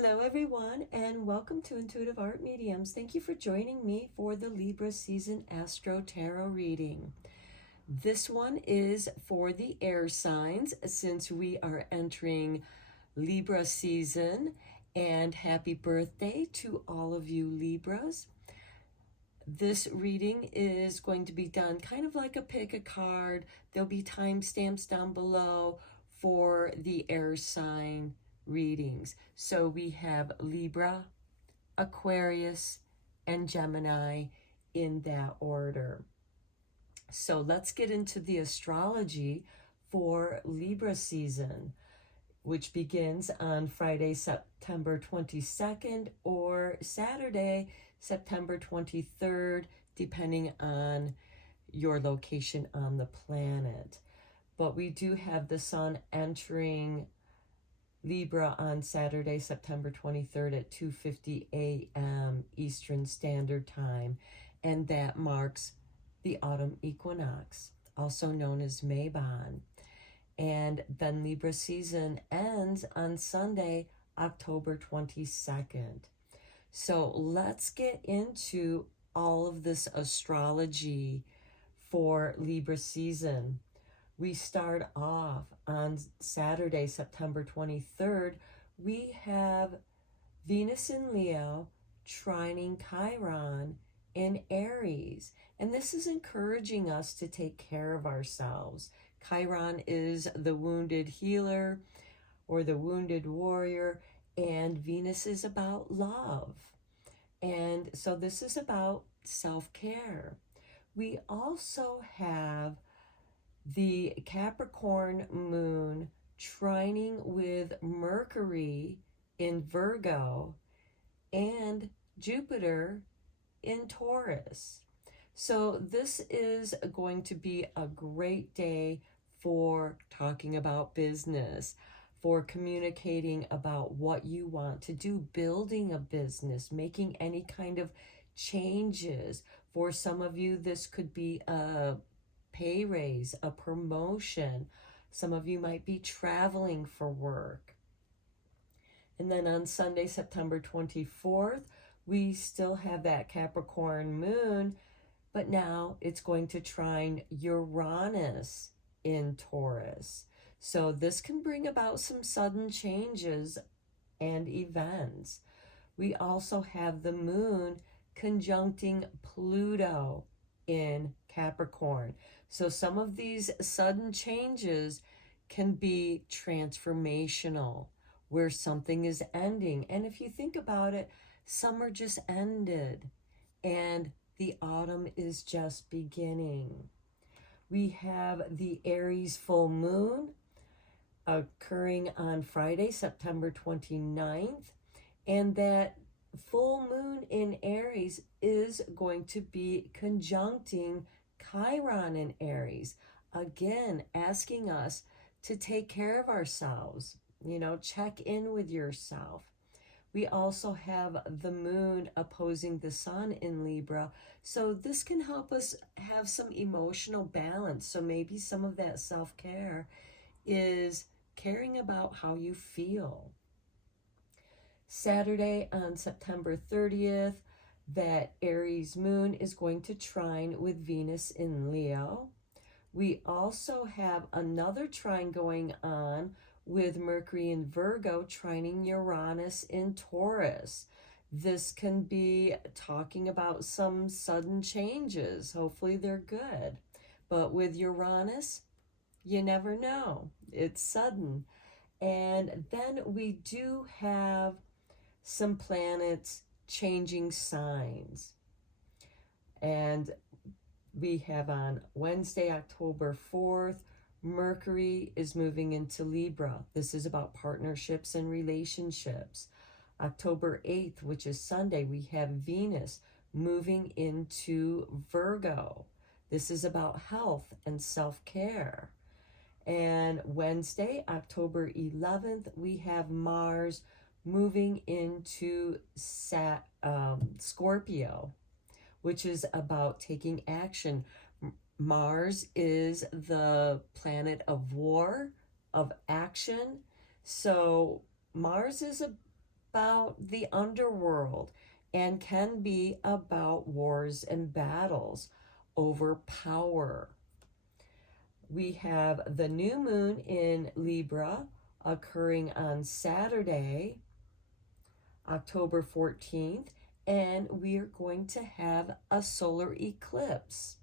Hello everyone, and welcome to Intuitive Art Mediums. Thank you for joining me for the Libra season Astro-Tarot reading. This one is for the air signs since we are entering Libra season, and happy birthday to all of you Libras. This reading is going to be done kind of like a pick a card. There'll be timestamps down below for the air sign readings. So we have Libra, Aquarius, and Gemini in that order. So let's get into the astrology for Libra season, which begins on Friday, September 22nd, or Saturday, September 23rd, depending on your location on the planet. But we do have the sun entering Libra on Saturday, September 23rd at 2:50 a.m. Eastern Standard Time, and that marks the autumn equinox, also known as Mabon. And then Libra season ends on Sunday, October 22nd. So let's get into all of this astrology for Libra season. We start off on Saturday, September 23rd. We have Venus in Leo trining Chiron in Aries. And this is encouraging us to take care of ourselves. Chiron is the wounded healer or the wounded warrior, and Venus is about love. And so this is about self-care. We also have the Capricorn moon trining with Mercury in Virgo and Jupiter in Taurus. So this is going to be a great day for talking about business, for communicating about what you want to do, building a business, making any kind of changes. For some of you, this could be a pay raise, a promotion. Some of you might be traveling for work. And then on Sunday, September 24th, we still have that Capricorn moon, but now it's going to trine Uranus in Taurus. So this can bring about some sudden changes and events. We also have the moon conjuncting Pluto in Capricorn. So some of these sudden changes can be transformational, where something is ending. And if you think about it, summer just ended and the autumn is just beginning. We have the Aries full moon occurring on Friday, September 29th, and that full moon in Aries is going to be conjuncting Chiron in Aries, again asking us to take care of ourselves, check in with yourself. We also have the moon opposing the sun in Libra, so this can help us have some emotional balance. So maybe some of that self-care is caring about how you feel. Saturday on September 30th, that Aries moon is going to trine with Venus in Leo. We also have another trine going on with Mercury in Virgo trining Uranus in Taurus. This can be talking about some sudden changes. Hopefully they're good. But with Uranus, you never know. It's sudden. And then we do have some planets changing signs. And we have on Wednesday, October 4th, Mercury is moving into Libra. This is about partnerships and relationships. October 8th, which is Sunday, we have Venus moving into Virgo. This is about health and self-care. And Wednesday, October 11th, we have Mars moving into Scorpio, which is about taking action. Mars is the planet of war, of action. So Mars is about the underworld and can be about wars and battles over power. We have the new moon in Libra occurring on Saturday, October 14th, and we are going to have a solar eclipse.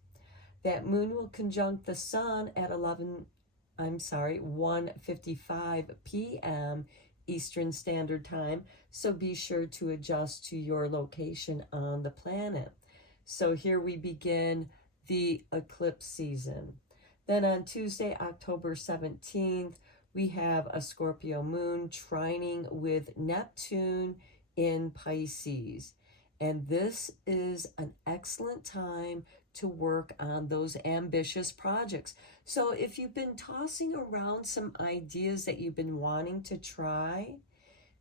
That moon will conjunct the sun at 1:55 p.m. Eastern Standard Time, so be sure to adjust to your location on the planet. So here we begin the eclipse season. Then on Tuesday, October 17th, we have a Scorpio moon trining with Neptune in Pisces. And this is an excellent time to work on those ambitious projects. So if you've been tossing around some ideas that you've been wanting to try,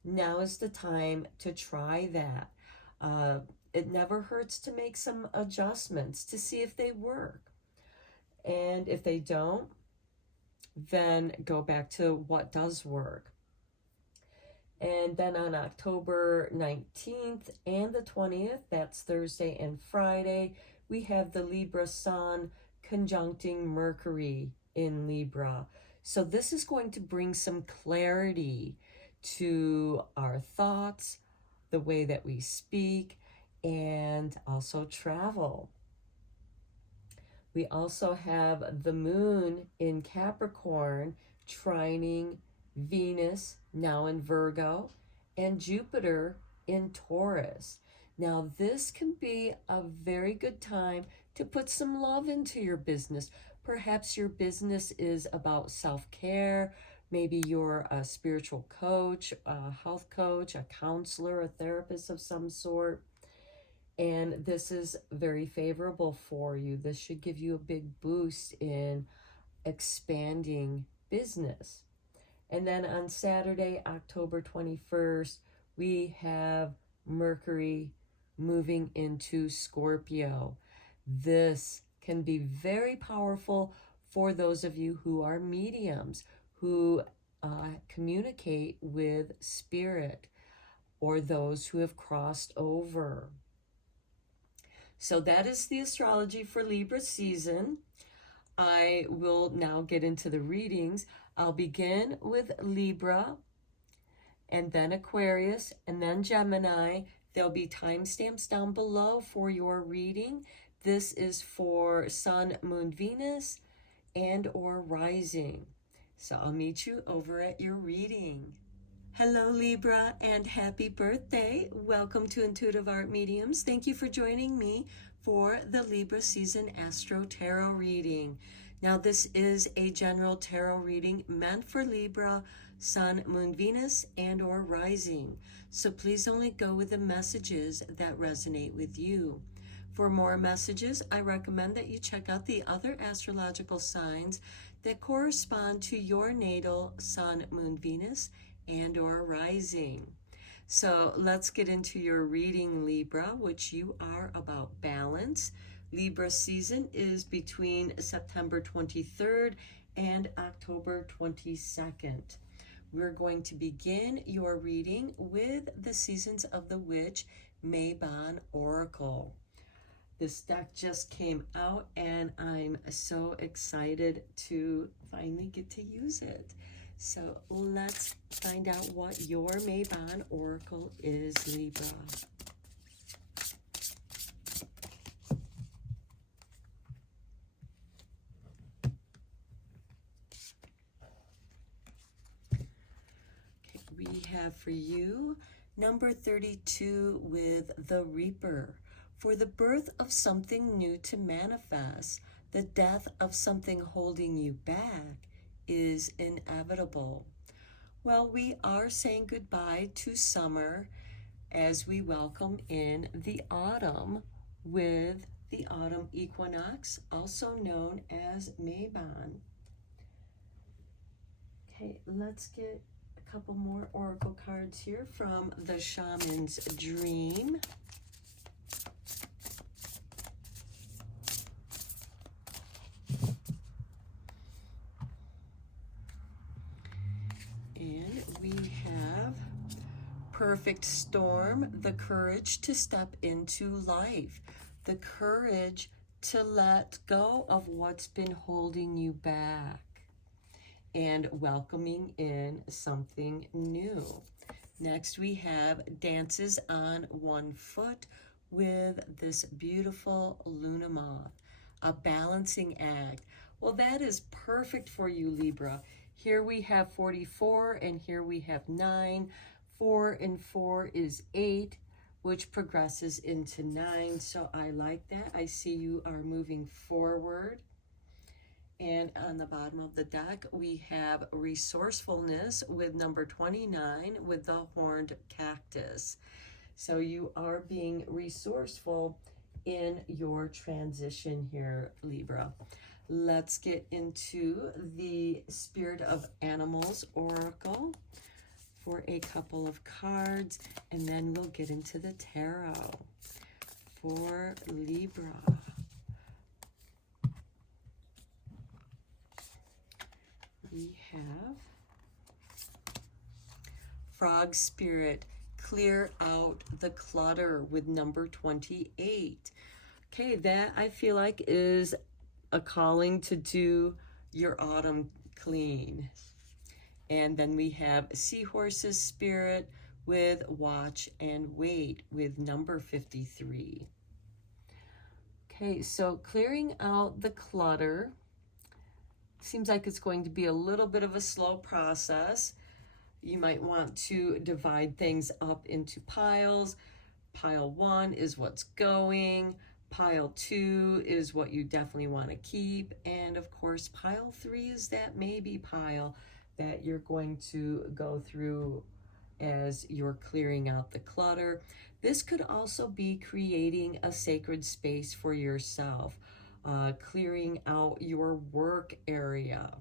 now is the time to try that. It never hurts to make some adjustments to see if they work. And if they don't, then go back to what does work. And then on October 19th and the 20th, that's Thursday and Friday, we have the Libra Sun conjuncting Mercury in Libra. So this is going to bring some clarity to our thoughts, the way that we speak, and also travel. We also have the moon in Capricorn trining Venus, now in Virgo, and Jupiter in Taurus. Now, this can be a very good time to put some love into your business. Perhaps your business is about self-care. Maybe you're a spiritual coach, a health coach, a counselor, a therapist of some sort. And this is very favorable for you. This should give you a big boost in expanding business. And then on Saturday, October 21st, we have Mercury moving into Scorpio. This can be very powerful for those of you who are mediums, who communicate with spirit, or those who have crossed over. So that is the astrology for Libra season. I will now get into the readings. I'll begin with Libra, and then Aquarius, and then Gemini. There'll be timestamps down below for your reading. This is for Sun, Moon, Venus, and or rising. So I'll meet you over at your reading. Hello, Libra, and happy birthday. Welcome to Intuitive Art Mediums. Thank you for joining me for the Libra season Astro-Tarot reading. Now, this is a general tarot reading meant for Libra, Sun, Moon, Venus, and or rising. So please only go with the messages that resonate with you. For more messages, I recommend that you check out the other astrological signs that correspond to your natal Sun, Moon, Venus, and or rising. So let's get into your reading, Libra, which you are about balance. Libra season is between September 23rd and October 22nd. We're going to begin your reading with the Seasons of the Witch Mabon Oracle. This deck just came out and I'm so excited to finally get to use it. So let's find out what your Mabon Oracle is, Libra. Okay, we have for you number 32 with the Reaper. For the birth of something new to manifest, the death of something holding you back is inevitable. Well, we are saying goodbye to summer as we welcome in the autumn with the autumn equinox, also known as Mabon. Okay, let's get a couple more oracle cards here from the Shaman's Dream. perfect storm, the courage to step into life, the courage to let go of what's been holding you back, and welcoming in something new. Next, we have dances on one foot with this beautiful Luna moth, a balancing act. Well, that is perfect for you, Libra. Here we have 44, and here we have 9. 4 and 4 is 8, which progresses into 9. So I like that. I see you are moving forward. And on the bottom of the deck, we have resourcefulness with number 29 with the horned cactus. So you are being resourceful in your transition here, Libra. Let's get into the Spirit of Animals Oracle for a couple of cards, and then we'll get into the tarot for Libra. We have Frog Spirit, clear out the clutter with number 28. Okay, that I feel like is a calling to do your autumn clean. And then we have Seahorse's Spirit with watch and wait with number 53. Okay, so clearing out the clutter seems like it's going to be a little bit of a slow process. You might want to divide things up into piles. Pile 1 is what's going. Pile 2 is what you definitely want to keep. And of course, pile 3 is that maybe pile that you're going to go through as you're clearing out the clutter. This could also be creating a sacred space for yourself. Clearing out your work area,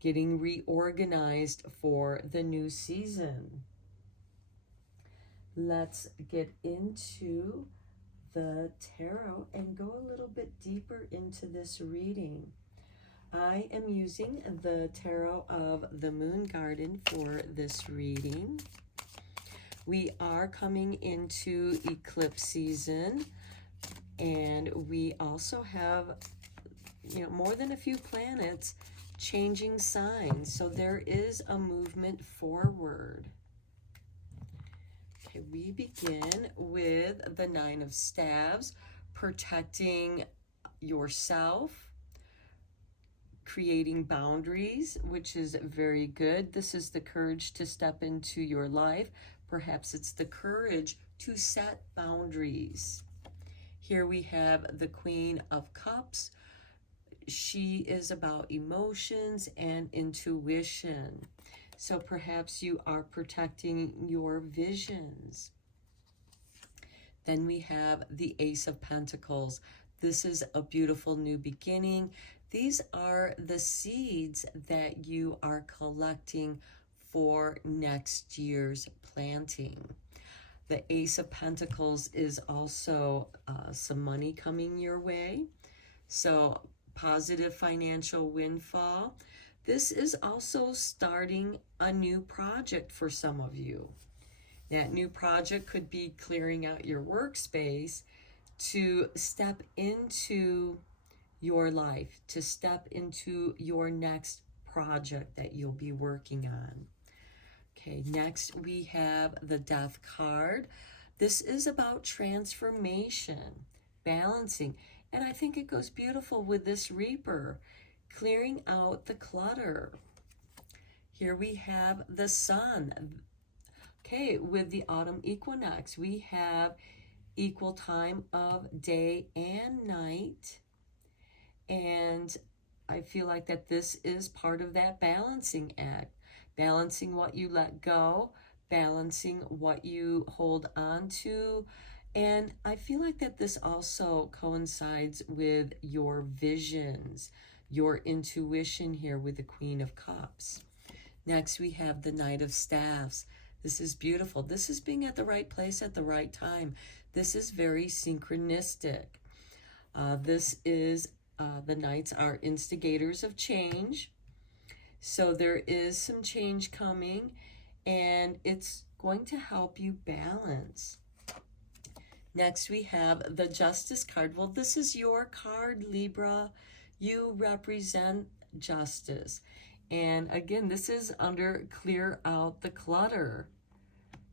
getting reorganized for the new season. Let's get into the tarot and go a little bit deeper into this reading. I am using the Tarot of the Moon Garden for this reading. We are coming into eclipse season, and we also have, more than a few planets changing signs. So there is a movement forward. Okay, we begin with the 9 of Staves, protecting yourself, creating boundaries, which is very good. This is the courage to step into your life. Perhaps it's the courage to set boundaries. Here we have the Queen of Cups. She is about emotions and intuition. So perhaps you are protecting your visions. Then we have the Ace of Pentacles. This is a beautiful new beginning. These are the seeds that you are collecting for next year's planting. The Ace of Pentacles is also some money coming your way. So positive financial windfall. This is also starting a new project for some of you. That new project could be clearing out your workspace to step into your life, to step into your next project that you'll be working on. Okay, next we have the Death card. This is about transformation, balancing, and I think it goes beautiful with this Reaper, clearing out the clutter. Here we have the Sun. Okay, with the autumn equinox, we have equal time of day and night. And I feel like that this is part of that balancing act. Balancing what you let go, balancing what you hold on to. And I feel like that this also coincides with your visions, your intuition here with the Queen of Cups. Next, we have the Knight of Staffs. This is beautiful. This is being at the right place at the right time. This is very synchronistic. This is, the Knights are instigators of change. So there is some change coming, and it's going to help you balance. Next, we have the Justice card. Well, this is your card, Libra. You represent justice. And again, this is under clear out the clutter.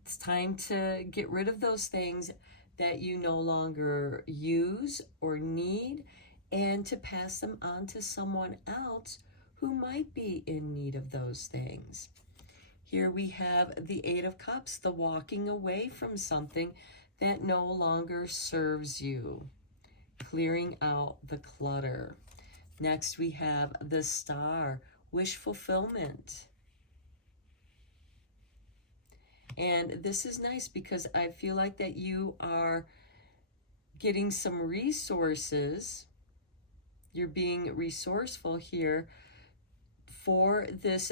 It's time to get rid of those things that you no longer use or need, and to pass them on to someone else who might be in need of those things. Here we have the Eight of Cups, the walking away from something that no longer serves you, clearing out the clutter. Next, we have the Star, wish fulfillment. And this is nice because I feel like that you are getting some resources. You're being resourceful here for this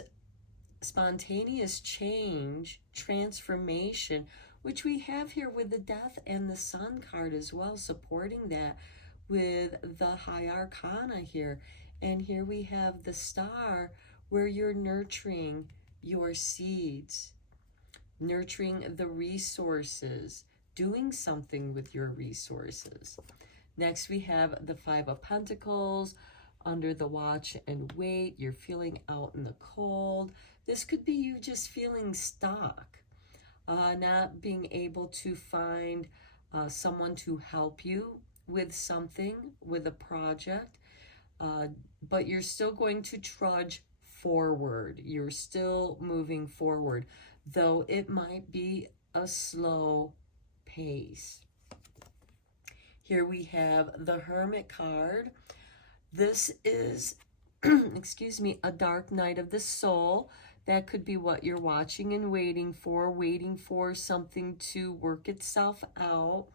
spontaneous change, transformation, which we have here with the Death and the Sun card as well, supporting that with the High Arcana here. And here we have the Star, where you're nurturing your seeds, nurturing the resources, doing something with your resources. Next, we have the Five of Pentacles, under the watch and wait. You're feeling out in the cold. This could be you just feeling stuck. Not being able to find someone to help you with something, with a project, but you're still going to trudge forward. You're still moving forward, though it might be a slow pace. Here we have the Hermit card. This is, excuse me, a dark night of the soul. That could be what you're watching and waiting for something to work itself out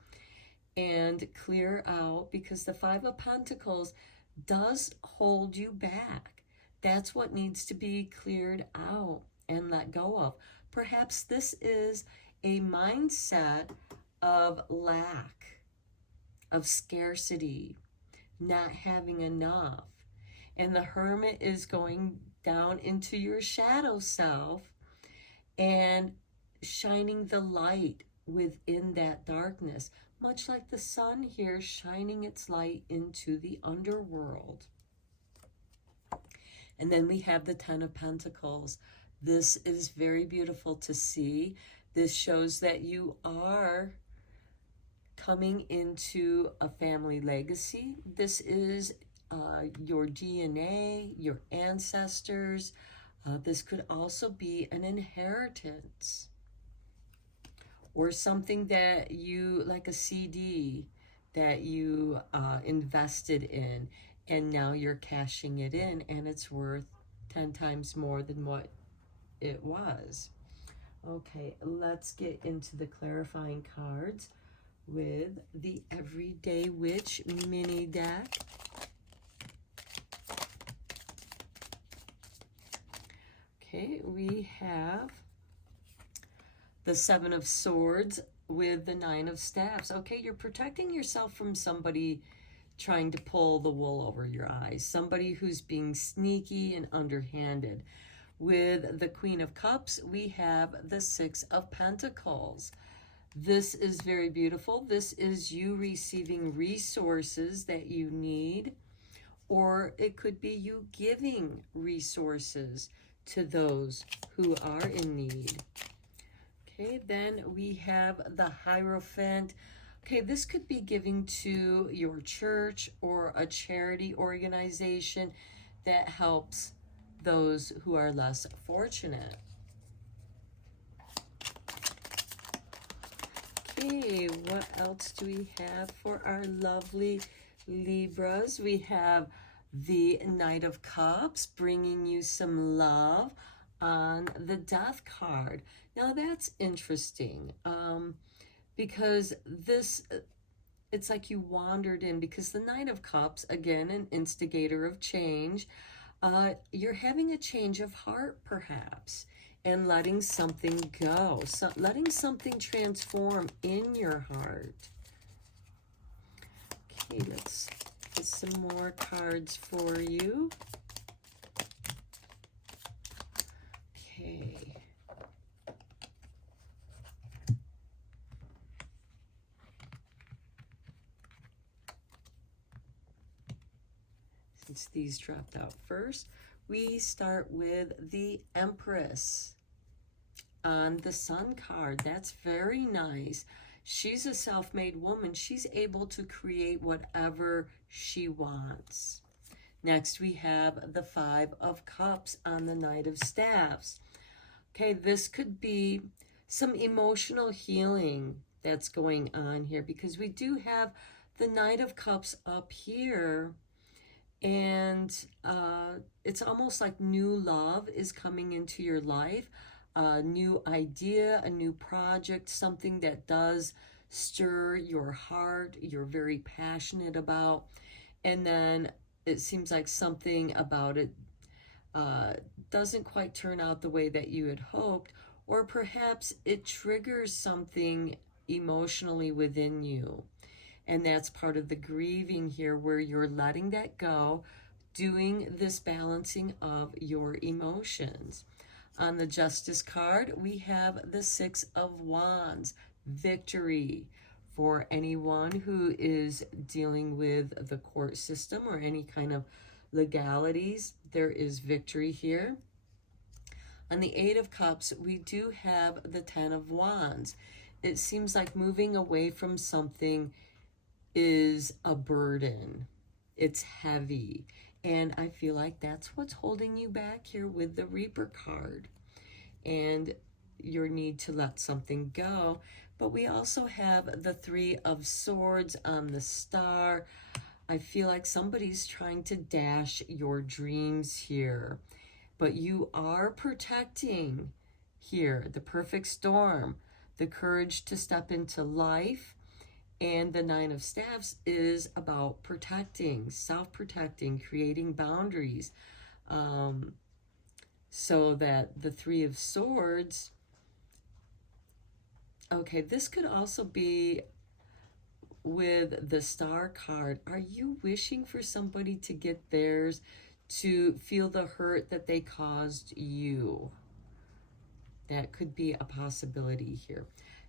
and clear out, because the Five of Pentacles does hold you back. That's what needs to be cleared out and let go of. Perhaps this is a mindset of lack, of scarcity, not having enough. And the Hermit is going down into your shadow self and shining the light within that darkness, much like the sun here shining its light into the underworld. And then we have the Ten of Pentacles. This is very beautiful to see. This shows that you are coming into a family legacy. This is your DNA, your ancestors. This could also be an inheritance or something that you, like a CD that you invested in, and now you're cashing it in, and it's worth 10 times more than what it was. Okay, let's get into the clarifying cards with the Everyday Witch mini deck. Okay, we have the Seven of Swords with the Nine of Staffs. Okay, you're protecting yourself from somebody trying to pull the wool over your eyes, somebody who's being sneaky and underhanded. With the Queen of Cups, we have the Six of Pentacles. This is very beautiful. This is you receiving resources that you need, or it could be you giving resources to those who are in need. Okay, then we have the Hierophant. Okay, this could be giving to your church or a charity organization that helps those who are less fortunate. Okay, what else do we have for our lovely Libras? We have the Knight of Cups, bringing you some love on the Death card. Now that's interesting, because it's like you wandered in, because the Knight of Cups, again, an instigator of change. You're having a change of heart, perhaps, and letting something go, letting something transform in your heart. Okay, let's get some more cards for you. Okay. since these dropped out first, we start with the Empress on the Sun card. That's very nice. She's a self-made woman. She's able to create whatever she wants. Next, we have the Five of Cups on the Knight of Staffs. Okay, this could be some emotional healing that's going on here, because we do have the Knight of Cups up here, and it's almost like new love is coming into your life, a new idea, a new project, something that does stir your heart, you're very passionate about, and then it seems like something about it doesn't quite turn out the way that you had hoped, or perhaps it triggers something emotionally within you. And that's part of the grieving here, where you're letting that go, doing this balancing of your emotions. On the Justice card, we have the Six of Wands, victory. For anyone who is dealing with the court system or any kind of legalities, there is victory here. On the Eight of Cups, we do have the Ten of Wands. It seems like moving away from something is a burden. It's heavy. And I feel like that's what's holding you back here with the Reaper card, and your need to let something go. But we also have the Three of Swords on the Star. I feel like somebody's trying to dash your dreams here, but you are protecting here the perfect storm, the courage to step into life. And the Nine of Staffs is about protecting, self-protecting, creating boundaries. So that the Three of Swords, okay, this could also be with the Star card. Are you wishing for somebody to get theirs, to feel the hurt that they caused you? That could be a possibility here.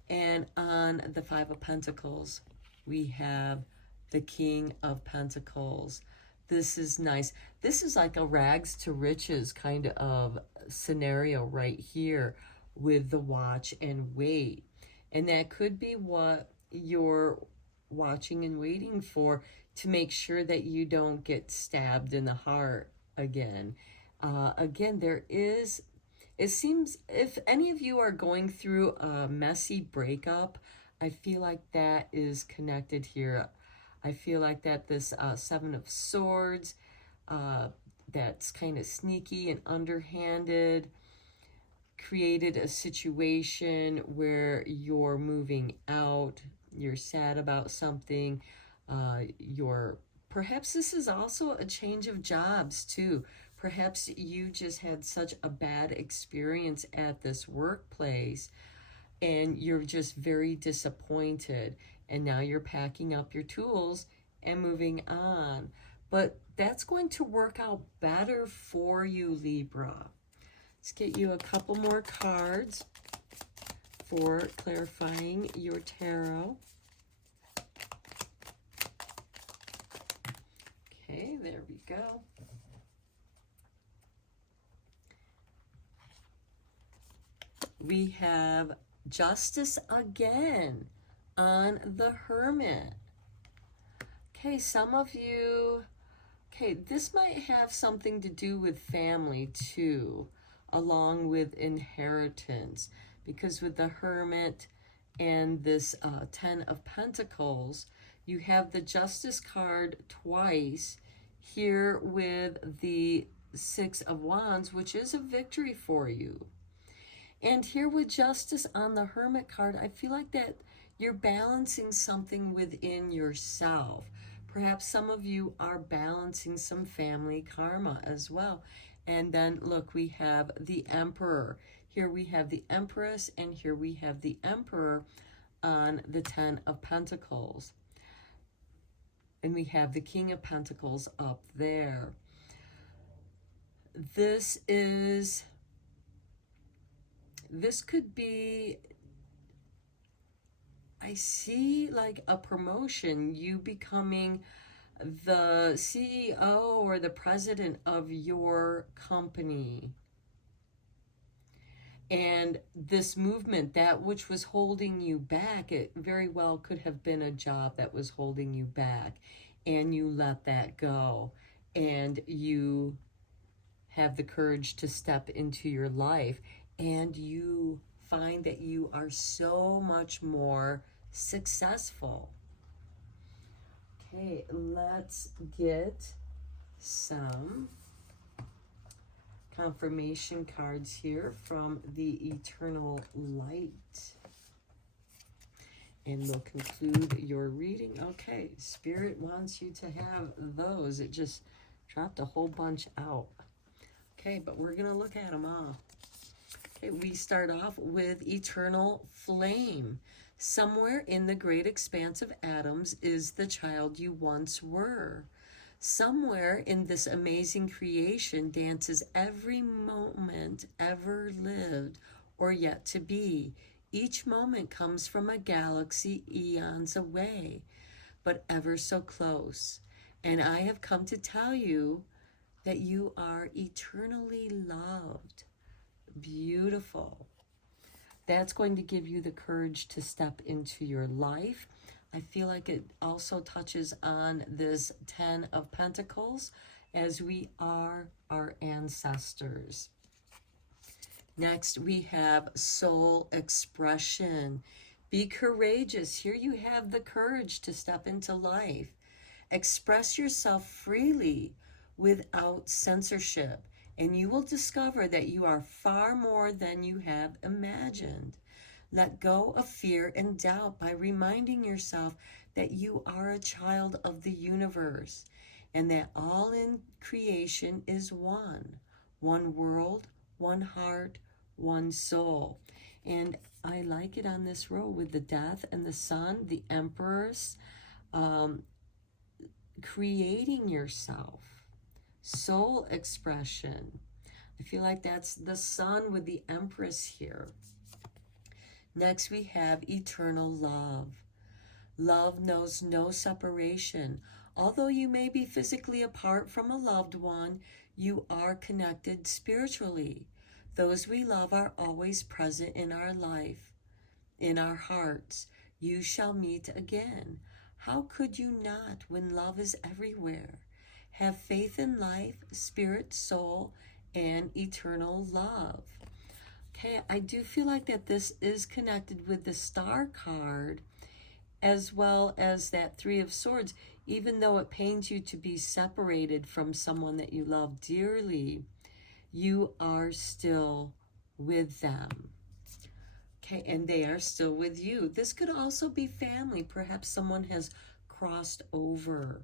And on the Five of Pentacles, we have the King of Pentacles. This is nice. This is like a rags to riches kind of scenario right here with the watch and wait. And that could be what you're watching and waiting for, to make sure that you don't get stabbed in the heart again. Again, there is, it seems, if any of you are going through a messy breakup, I feel like that is connected here. I feel like that this Seven of Swords, that's kind of sneaky and underhanded, created a situation where you're moving out, you're sad about something, perhaps this is also a change of jobs too. Perhaps you just had such a bad experience at this workplace and you're just very disappointed, and now you're packing up your tools and moving on. But that's going to work out better for you, Libra. Let's get you a couple more cards for clarifying your tarot. Okay, there we go. We have Justice again on the Hermit. Okay, some of you, okay, this might have something to do with family too, along with inheritance, because with the Hermit and this Ten of Pentacles, you have the Justice card twice here with the Six of Wands, which is a victory for you. And here with Justice on the Hermit card, I feel like that you're balancing something within yourself. Perhaps some of you are balancing some family karma as well. And then look, we have the Emperor. Here we have the Empress, and here we have the Emperor on the Ten of Pentacles. And we have the King of Pentacles up there. This could be, I see like a promotion, you becoming the CEO or the president of your company. And this movement, that which was holding you back, it very well could have been a job that was holding you back, and you let that go, and you have the courage to step into your life, and you find that you are so much more successful. Okay, let's get some confirmation cards here from the Eternal Light. And we'll conclude your reading. Okay, Spirit wants you to have those. It just dropped a whole bunch out. Okay, but we're going to look at them all. Okay, we start off with Eternal Flame. Somewhere in the great expanse of atoms is the child you once were. Somewhere in this amazing creation dances every moment ever lived or yet to be. Each moment comes from a galaxy eons away, but ever so close. And I have come to tell you that you are eternally loved. Beautiful. That's going to give you the courage to step into your life. I feel like it also touches on this 10 of Pentacles, as we are our ancestors. Next, we have soul expression. Be courageous. Here you have the courage to step into life. Express yourself freely without censorship, and you will discover that you are far more than you have imagined. Let go of fear and doubt by reminding yourself that you are a child of the universe and that all in creation is one world, one heart, one soul. And I like it on this row with the Death and the Sun, the Empress, creating yourself, soul expression. I feel like that's the Sun with the Empress here. Next, we have eternal love. Love knows no separation. Although you may be physically apart from a loved one, you are connected spiritually. Those we love are always present in our life, in our hearts. You shall meet again. How could you not when love is everywhere? Have faith in life, spirit, soul, and eternal love. Okay, I do feel like that this is connected with the Star card as well as that Three of Swords. Even though it pains you to be separated from someone that you love dearly, you are still with them. Okay, and they are still with you. This could also be family. Perhaps someone has crossed over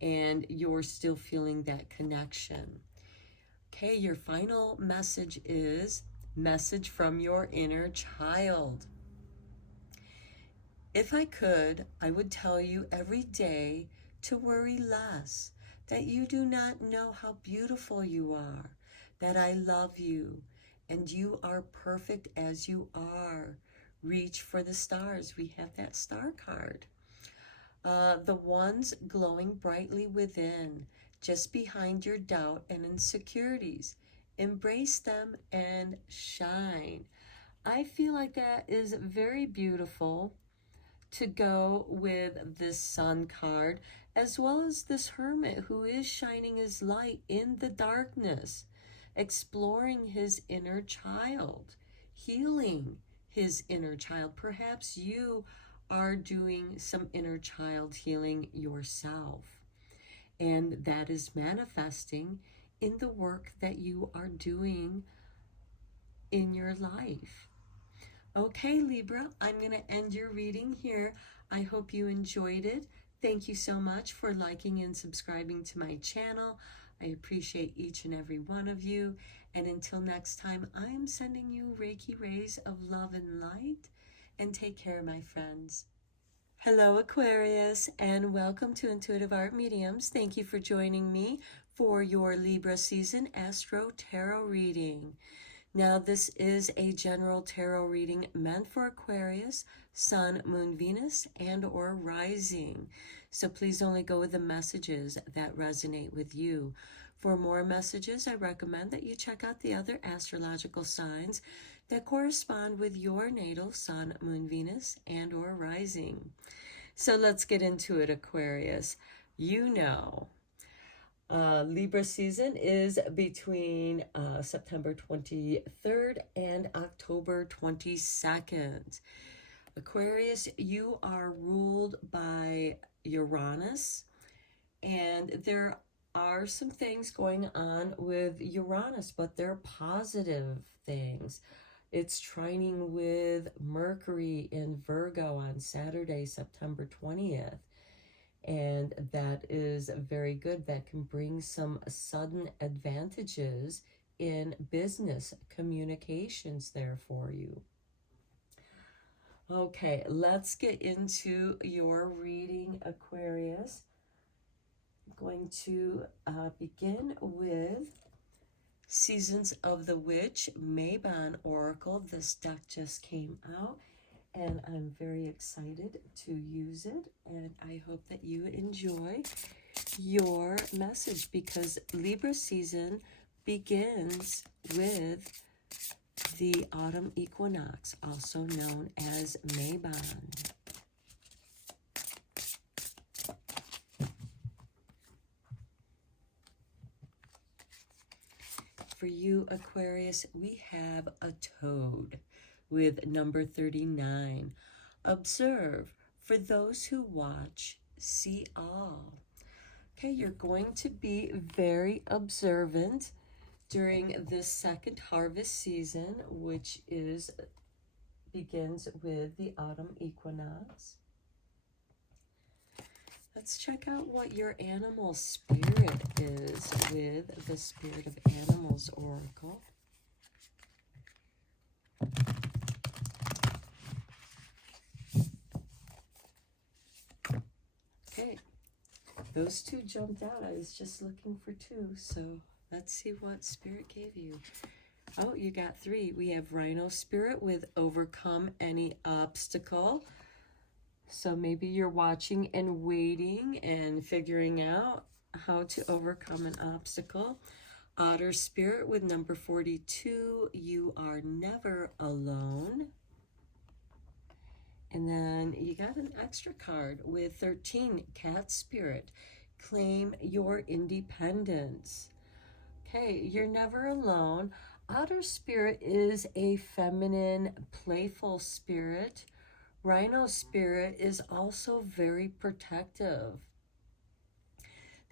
and you're still feeling that connection. Okay, your final message is message from your inner child. If I could, I would tell you every day to worry less, that you do not know how beautiful you are, that I love you, and you are perfect as you are. Reach for the stars. We have that Star card. The ones glowing brightly within, just behind your doubt and insecurities. Embrace them and shine. I feel like that is very beautiful to go with this Sun card, as well as this Hermit who is shining his light in the darkness, exploring his inner child, healing his inner child. Perhaps you are doing some inner child healing yourself, and that is manifesting in the work that you are doing in your life. Okay, Libra, I'm going to end your reading here. I hope you enjoyed it. Thank you so much for liking and subscribing to my channel. I appreciate each and every one of you. And until next time, I am sending you Reiki rays of love and light. And take care, my friends. Hello, Aquarius, and welcome to Intuitive Art Mediums. Thank you for joining me for your Libra season Astro Tarot reading. Now, this is a general tarot reading meant for Aquarius, Sun, Moon, Venus, and or rising. So please only go with the messages that resonate with you. For more messages, I recommend that you check out the other astrological signs that correspond with your natal Sun, Moon, Venus, and or rising. So let's get into it, Aquarius. You know, Libra season is between September 23rd and October 22nd. Aquarius, you are ruled by Uranus, and there are some things going on with Uranus, but they're positive things. It's trining with Mercury in Virgo on Saturday, September 20th. And that is very good. That can bring some sudden advantages in business communications there for you. Okay, let's get into your reading, Aquarius. I'm going to begin with Seasons of the Witch, Mabon Oracle. This deck just came out, and I'm very excited to use it, and I hope that you enjoy your message, because Libra season begins with the autumn equinox, also known as Mabon. For you, Aquarius, we have a toad with number 39. Observe, for those who watch, see all. Okay, you're going to be very observant during this second harvest season, which begins with the autumn equinox. Let's check out what your animal spirit is with the Spirit of Animals Oracle. Okay, those two jumped out. I was just looking for two, so let's see what Spirit gave you. Oh, you got three. We have Rhino Spirit with overcome any obstacle. So maybe you're watching and waiting and figuring out how to overcome an obstacle. Otter Spirit with number 42, you are never alone. And then you got an extra card with 13, Cat Spirit, claim your independence. Okay, you're never alone. Otter Spirit is a feminine, playful spirit. Rhino Spirit is also very protective.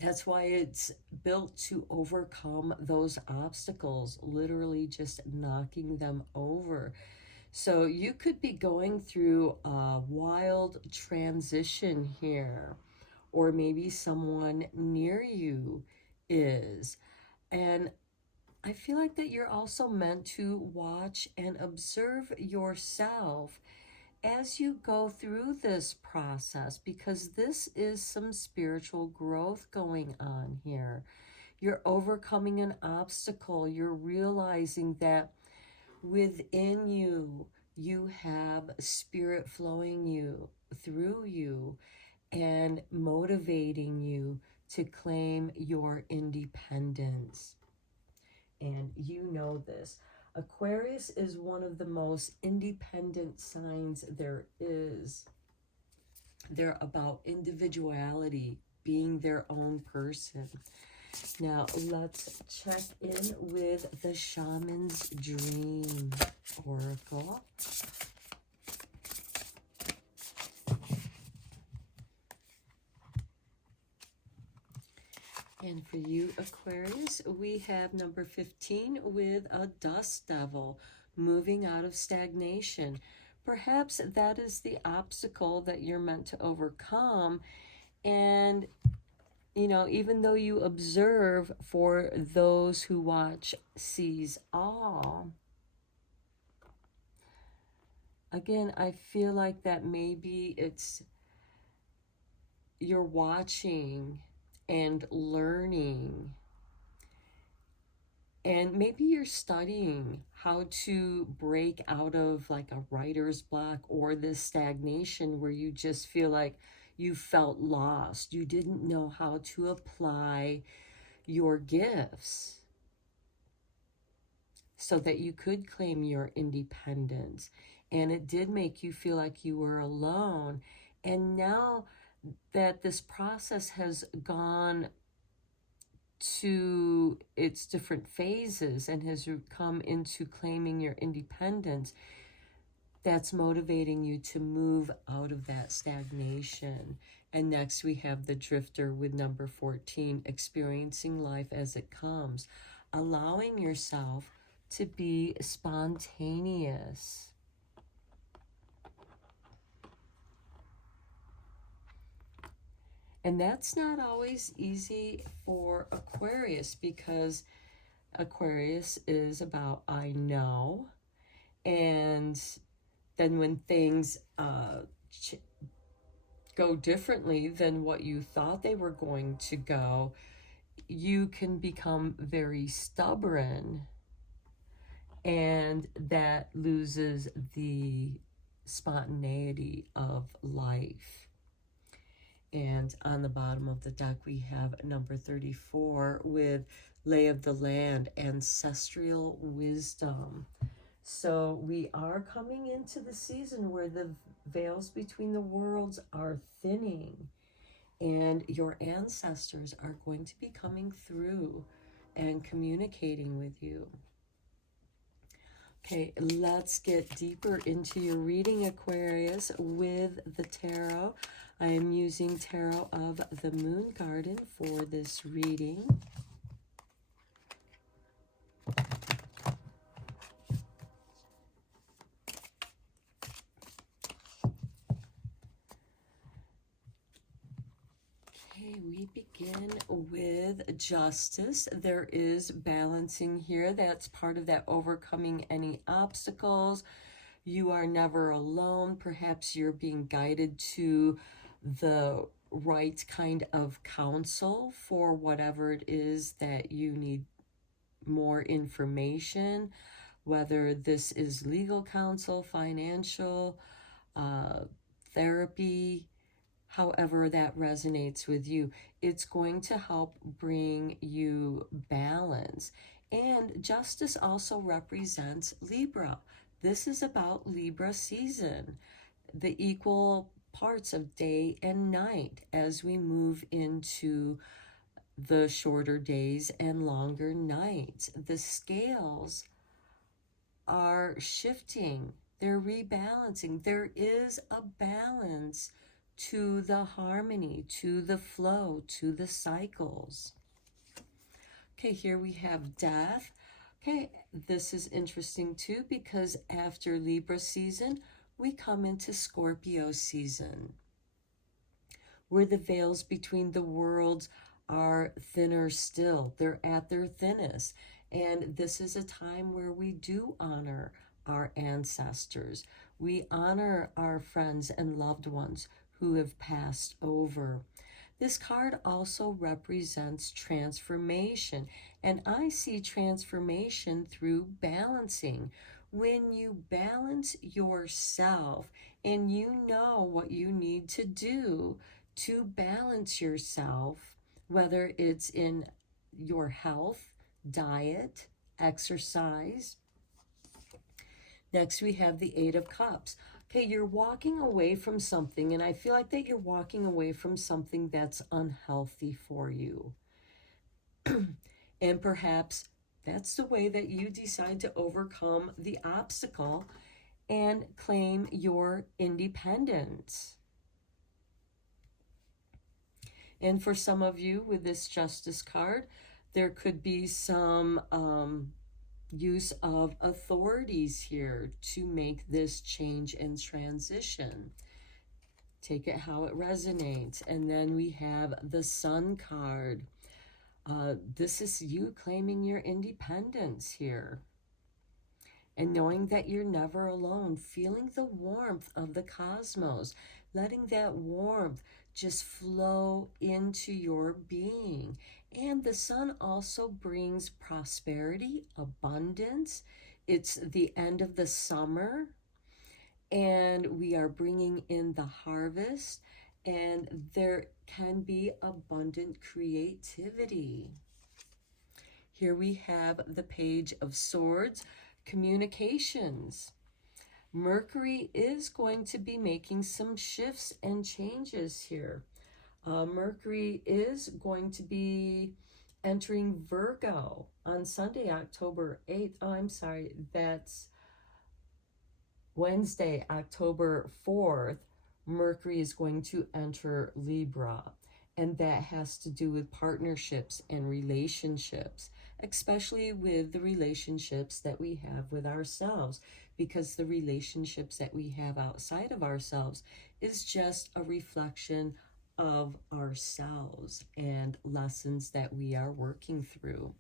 That's why it's built to overcome those obstacles, literally just knocking them over. So you could be going through a wild transition here, or maybe someone near you is. And I feel like that you're also meant to watch and observe yourself as you go through this process, because this is some spiritual growth going on here. You're overcoming an obstacle. You're realizing that within you, you have spirit flowing through you and motivating you to claim your independence. And you know this. Aquarius is one of the most independent signs there is. They're about individuality, being their own person. Now, let's check in with the Shaman's Dream Oracle. And for you, Aquarius, we have number 15 with a Dust Devil, moving out of stagnation. Perhaps that is the obstacle that you're meant to overcome. And, you know, even though you observe, for those who watch, sees all. Again, I feel like that maybe you're watching and learning, and maybe you're studying how to break out of like a writer's block or this stagnation where you just feel like you felt lost. You didn't know how to apply your gifts so that you could claim your independence. And it did make you feel like you were alone. And now that this process has gone to its different phases and has come into claiming your independence, that's motivating you to move out of that stagnation. And next we have the drifter with number 14, experiencing life as it comes, allowing yourself to be spontaneous. And that's not always easy for Aquarius, because Aquarius is about I know. And then when things go differently than what you thought they were going to go, you can become very stubborn, and that loses the spontaneity of life. And on the bottom of the deck, we have number 34 with lay of the land, ancestral wisdom. So we are coming into the season where the veils between the worlds are thinning, and your ancestors are going to be coming through and communicating with you. Okay, let's get deeper into your reading, Aquarius, with the tarot. I am using Tarot of the Moon Garden for this reading. Okay, we begin with justice. There is balancing here. That's part of that overcoming any obstacles. You are never alone. Perhaps you're being guided to the right kind of counsel for whatever it is that you need more information, whether this is legal counsel, financial, therapy, however that resonates with you. It's going to help bring you balance. And justice also represents Libra. This is about Libra season, the equal parts of day and night as we move into the shorter days and longer nights. The scales are shifting, they're rebalancing. There is a balance to the harmony, to the flow, to the cycles. Okay, here we have death. Okay, this is interesting too, because after Libra season, we come into Scorpio season, where the veils between the worlds are thinner still. They're at their thinnest. And this is a time where we do honor our ancestors. We honor our friends and loved ones who have passed over. This card also represents transformation, and I see transformation through balancing. When you balance yourself and you know what you need to do to balance yourself, whether it's in your health, diet, exercise. Next, we have the Eight of Cups. Okay, you're walking away from something, and I feel like that you're walking away from something that's unhealthy for you. And perhaps that's the way that you decide to overcome the obstacle and claim your independence. And for some of you with this Justice card, there could be some use of authorities here to make this change and transition. Take it how it resonates. And then we have the Sun card. This is you claiming your independence here. And knowing that you're never alone, feeling the warmth of the cosmos, letting that warmth just flow into your being. And the sun also brings prosperity, abundance. it's the end of the summer, and we are bringing in the harvest, and there can be abundant creativity. Here we have the Page of Swords, communications. Mercury is going to be making some shifts and changes here. Mercury is going to be entering Virgo on Sunday, October 8th. Oh, I'm sorry, that's Wednesday, October 4th. Mercury is going to enter Libra, and that has to do with partnerships and relationships, especially with the relationships that we have with ourselves, because the relationships that we have outside of ourselves is just a reflection of ourselves and lessons that we are working through.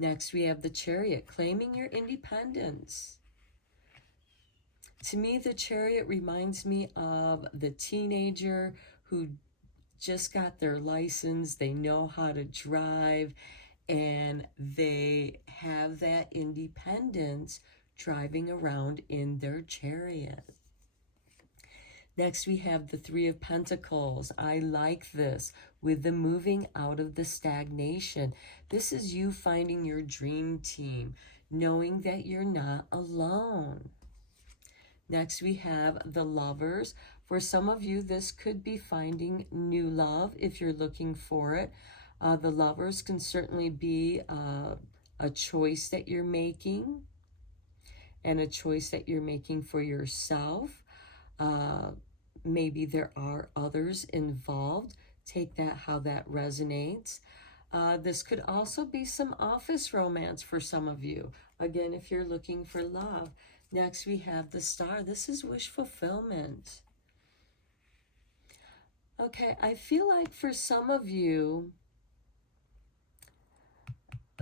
Next, we have the Chariot, claiming your independence. To me, the Chariot reminds me of the teenager who just got their license, they know how to drive, and they have that independence driving around in their chariot. Next, we have the Three of Pentacles. I like this with the moving out of the stagnation. This is you finding your dream team, knowing that you're not alone. Next, we have the Lovers. For some of you, this could be finding new love if you're looking for it. The Lovers can certainly be a choice that you're making, and a choice that you're making for yourself. Maybe there are others involved. Take that how that resonates. This could also be some office romance for some of you. Again, if you're looking for love. Next, we have the Star. This is wish fulfillment. Okay, I feel like for some of you,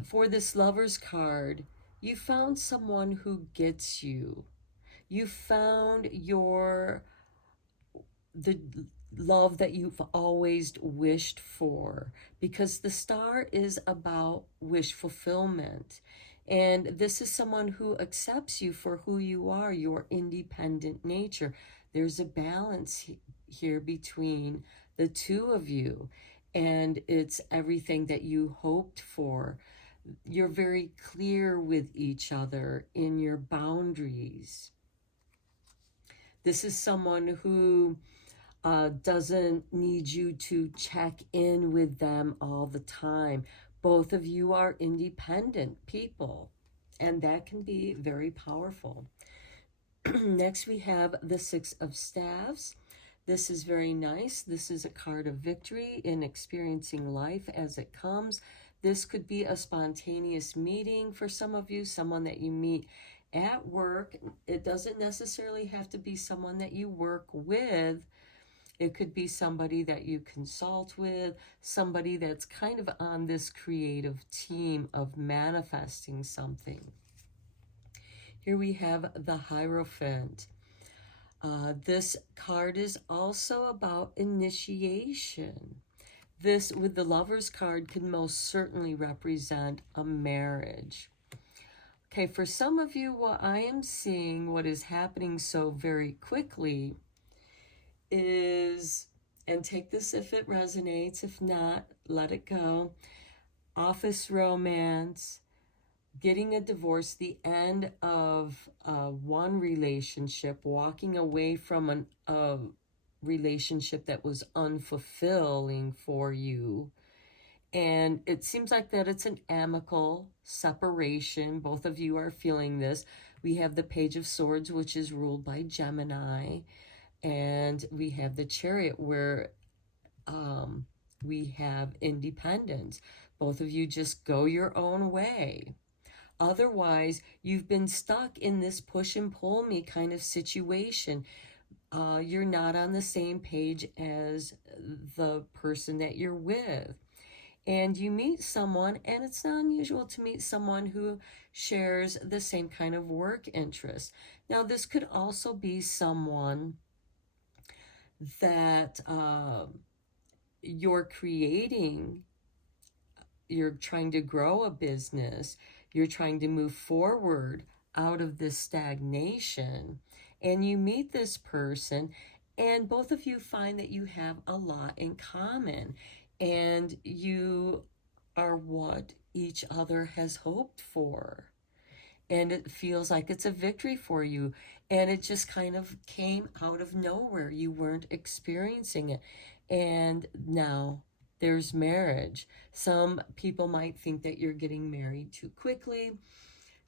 for this Lover's card, you found someone who gets you. You found the love that you've always wished for, because the Star is about wish fulfillment. And this is someone who accepts you for who you are, your independent nature. There's a balance here between the two of you, and it's everything that you hoped for. You're very clear with each other in your boundaries. This is someone who doesn't need you to check in with them all the time. Both of you are independent people, and that can be very powerful. Next, we have the Six of Staves. This is very nice. This is a card of victory in experiencing life as it comes. This could be a spontaneous meeting for some of you, someone that you meet at work. It doesn't necessarily have to be someone that you work with. It could be somebody that you consult with, somebody that's kind of on this creative team of manifesting something. Here we have the Hierophant. This card is also about initiation. This, with the Lover's card, can most certainly represent a marriage. Okay, for some of you, what I am seeing, what is happening so very quickly is, and take this if it resonates, if not, let it go, office romance, getting a divorce, the end of one relationship, walking away from a relationship that was unfulfilling for you. And it seems like that it's an amicable separation. Both of you are feeling this. We have the Page of Swords, which is ruled by Gemini. And we have the Chariot, where we have independence. Both of you just go your own way. Otherwise, you've been stuck in this push and pull me kind of situation. You're not on the same page as the person that you're with. And you meet someone, and it's not unusual to meet someone who shares the same kind of work interests. Now, this could also be someone that you're creating, you're trying to grow a business, you're trying to move forward out of this stagnation, and you meet this person, and both of you find that you have a lot in common, and you are what each other has hoped for. And it feels like it's a victory for you. And it just kind of came out of nowhere. You weren't experiencing it. And now there's marriage. Some people might think that you're getting married too quickly.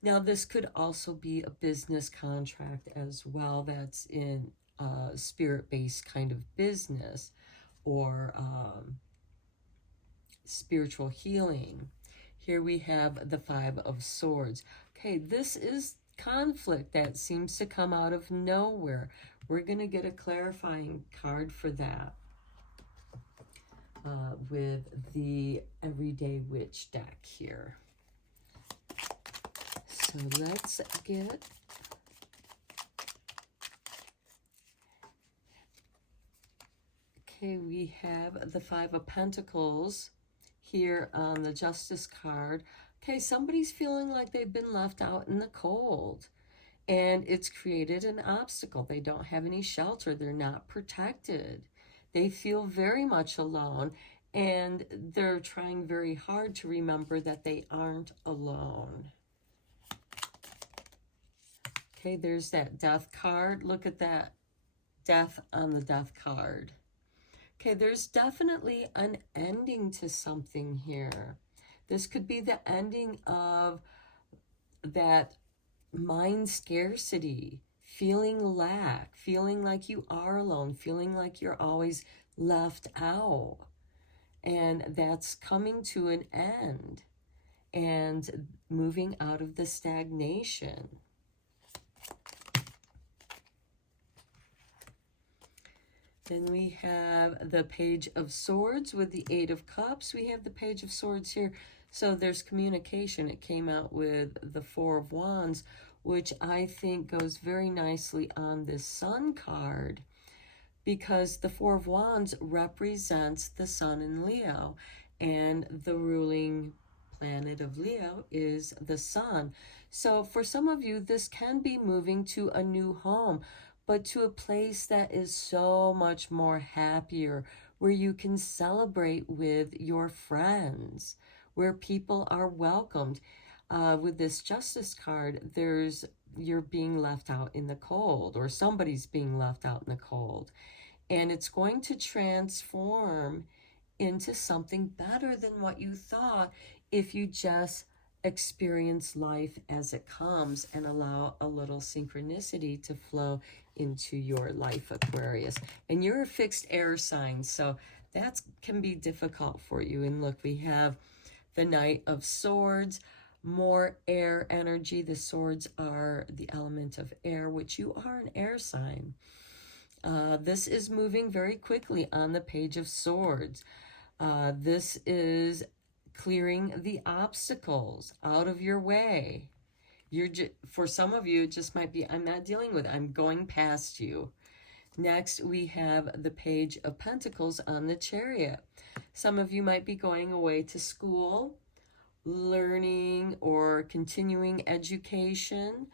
Now, this could also be a business contract as well that's in a spirit-based kind of business, or spiritual healing. Here we have the Five of Swords. Okay, this is conflict that seems to come out of nowhere. We're going to get a clarifying card for that with the Everyday Witch deck here. So let's get... Okay, we have the Five of Pentacles here on the Justice card. Okay, somebody's feeling like they've been left out in the cold, and it's created an obstacle. They don't have any shelter. They're not protected. They feel very much alone, and they're trying very hard to remember that they aren't alone. Okay, there's that Death card. Look at that Death on the Death card. Okay, there's definitely an ending to something here. This could be the ending of that mind scarcity, feeling lack, feeling like you are alone, feeling like you're always left out. And that's coming to an end and moving out of the stagnation. Then we have the Page of Swords with the Eight of Cups. We have the Page of Swords here. So there's communication. It came out with the Four of Wands, which I think goes very nicely on this Sun card, because the Four of Wands represents the Sun in Leo, and the ruling planet of Leo is the Sun. So for some of you, this can be moving to a new home, but to a place that is so much more happier, where you can celebrate with your friends, where people are welcomed. With this Justice card, you're being left out in the cold, or somebody's being left out in the cold. And it's going to transform into something better than what you thought if you just experience life as it comes and allow a little synchronicity to flow into your life, Aquarius. And you're a fixed air sign, so that can be difficult for you. And look, we have the Knight of Swords, more air energy. The swords are the element of air, which you are an air sign. This is moving very quickly on the Page of Swords. This is clearing the obstacles out of your way. For some of you, it just might be, I'm not dealing with it. I'm going past you. Next, we have the Page of Pentacles on the Chariot. Some of you might be going away to school, learning or continuing education,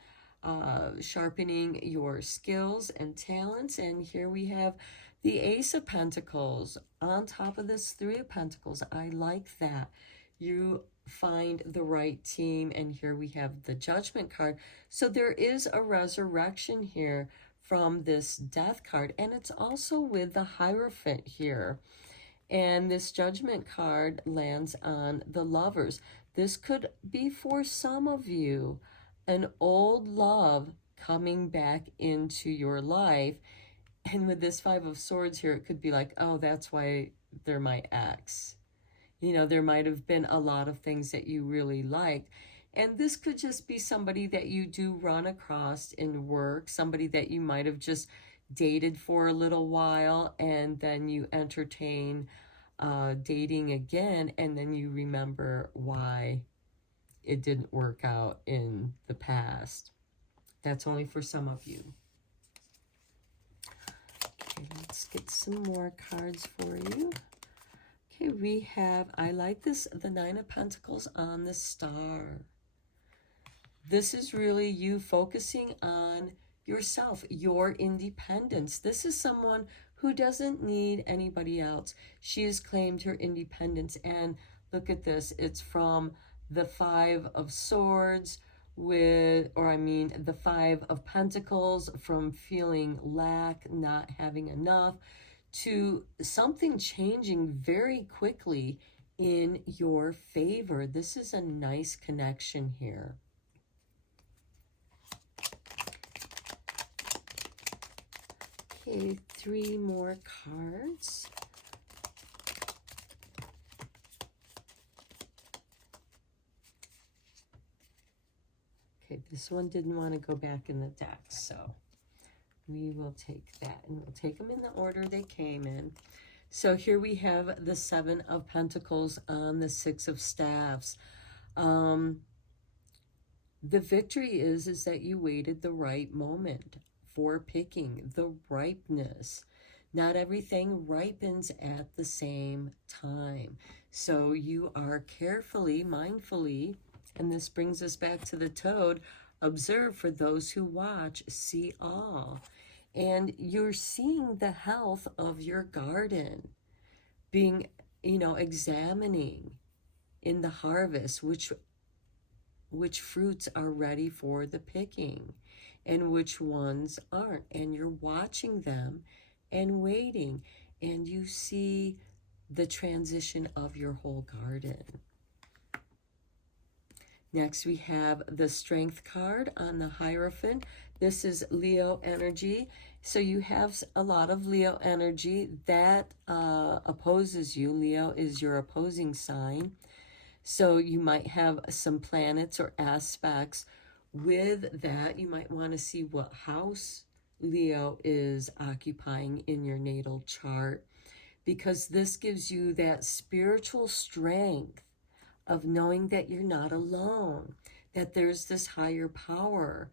sharpening your skills and talents. And here we have the Ace of Pentacles on top of this Three of Pentacles. I like that. You find the right team, and here we have the Judgment card. So there is a resurrection here from this Death card, and it's also with the Hierophant here. And this Judgment card lands on the Lovers. This could be, for some of you, an old love coming back into your life. And with this Five of Swords here, it could be like, oh, that's why they're my ex. You know, there might have been a lot of things that you really liked. And this could just be somebody that you do run across in work, somebody that you might have just dated for a little while, and then you entertain dating again, and then you remember why it didn't work out in the past. That's only for some of you. Okay, let's get some more cards for you. Okay, we have, I like this, the Nine of Pentacles on the Star. this is really you focusing on yourself, your independence. This is someone who doesn't need anybody else. She has claimed her independence. And look at this. It's from the Five of Swords the Five of Pentacles, from feeling lack, not having enough, to something changing very quickly in your favor. This is a nice connection here. Okay, 3 more cards. Okay, this one didn't want to go back in the deck, so we will take that, and we'll take them in the order they came in. So here we have the Seven of Pentacles on the Six of Staffs. The victory is that you waited the right moment for picking, the ripeness. Not everything ripens at the same time. So you are carefully, mindfully, and this brings us back to the Toad, observe for those who watch, see all. And you're seeing the health of your garden, being, examining in the harvest which fruits are ready for the picking and which ones aren't. And you're watching them and waiting, and you see the transition of your whole garden. Next, we have the Strength card on the Hierophant. This is Leo energy. So you have a lot of Leo energy that opposes you. Leo is your opposing sign. So you might have some planets or aspects with that. You might want to see what house Leo is occupying in your natal chart, because this gives you that spiritual strength of knowing that you're not alone, that there's this higher power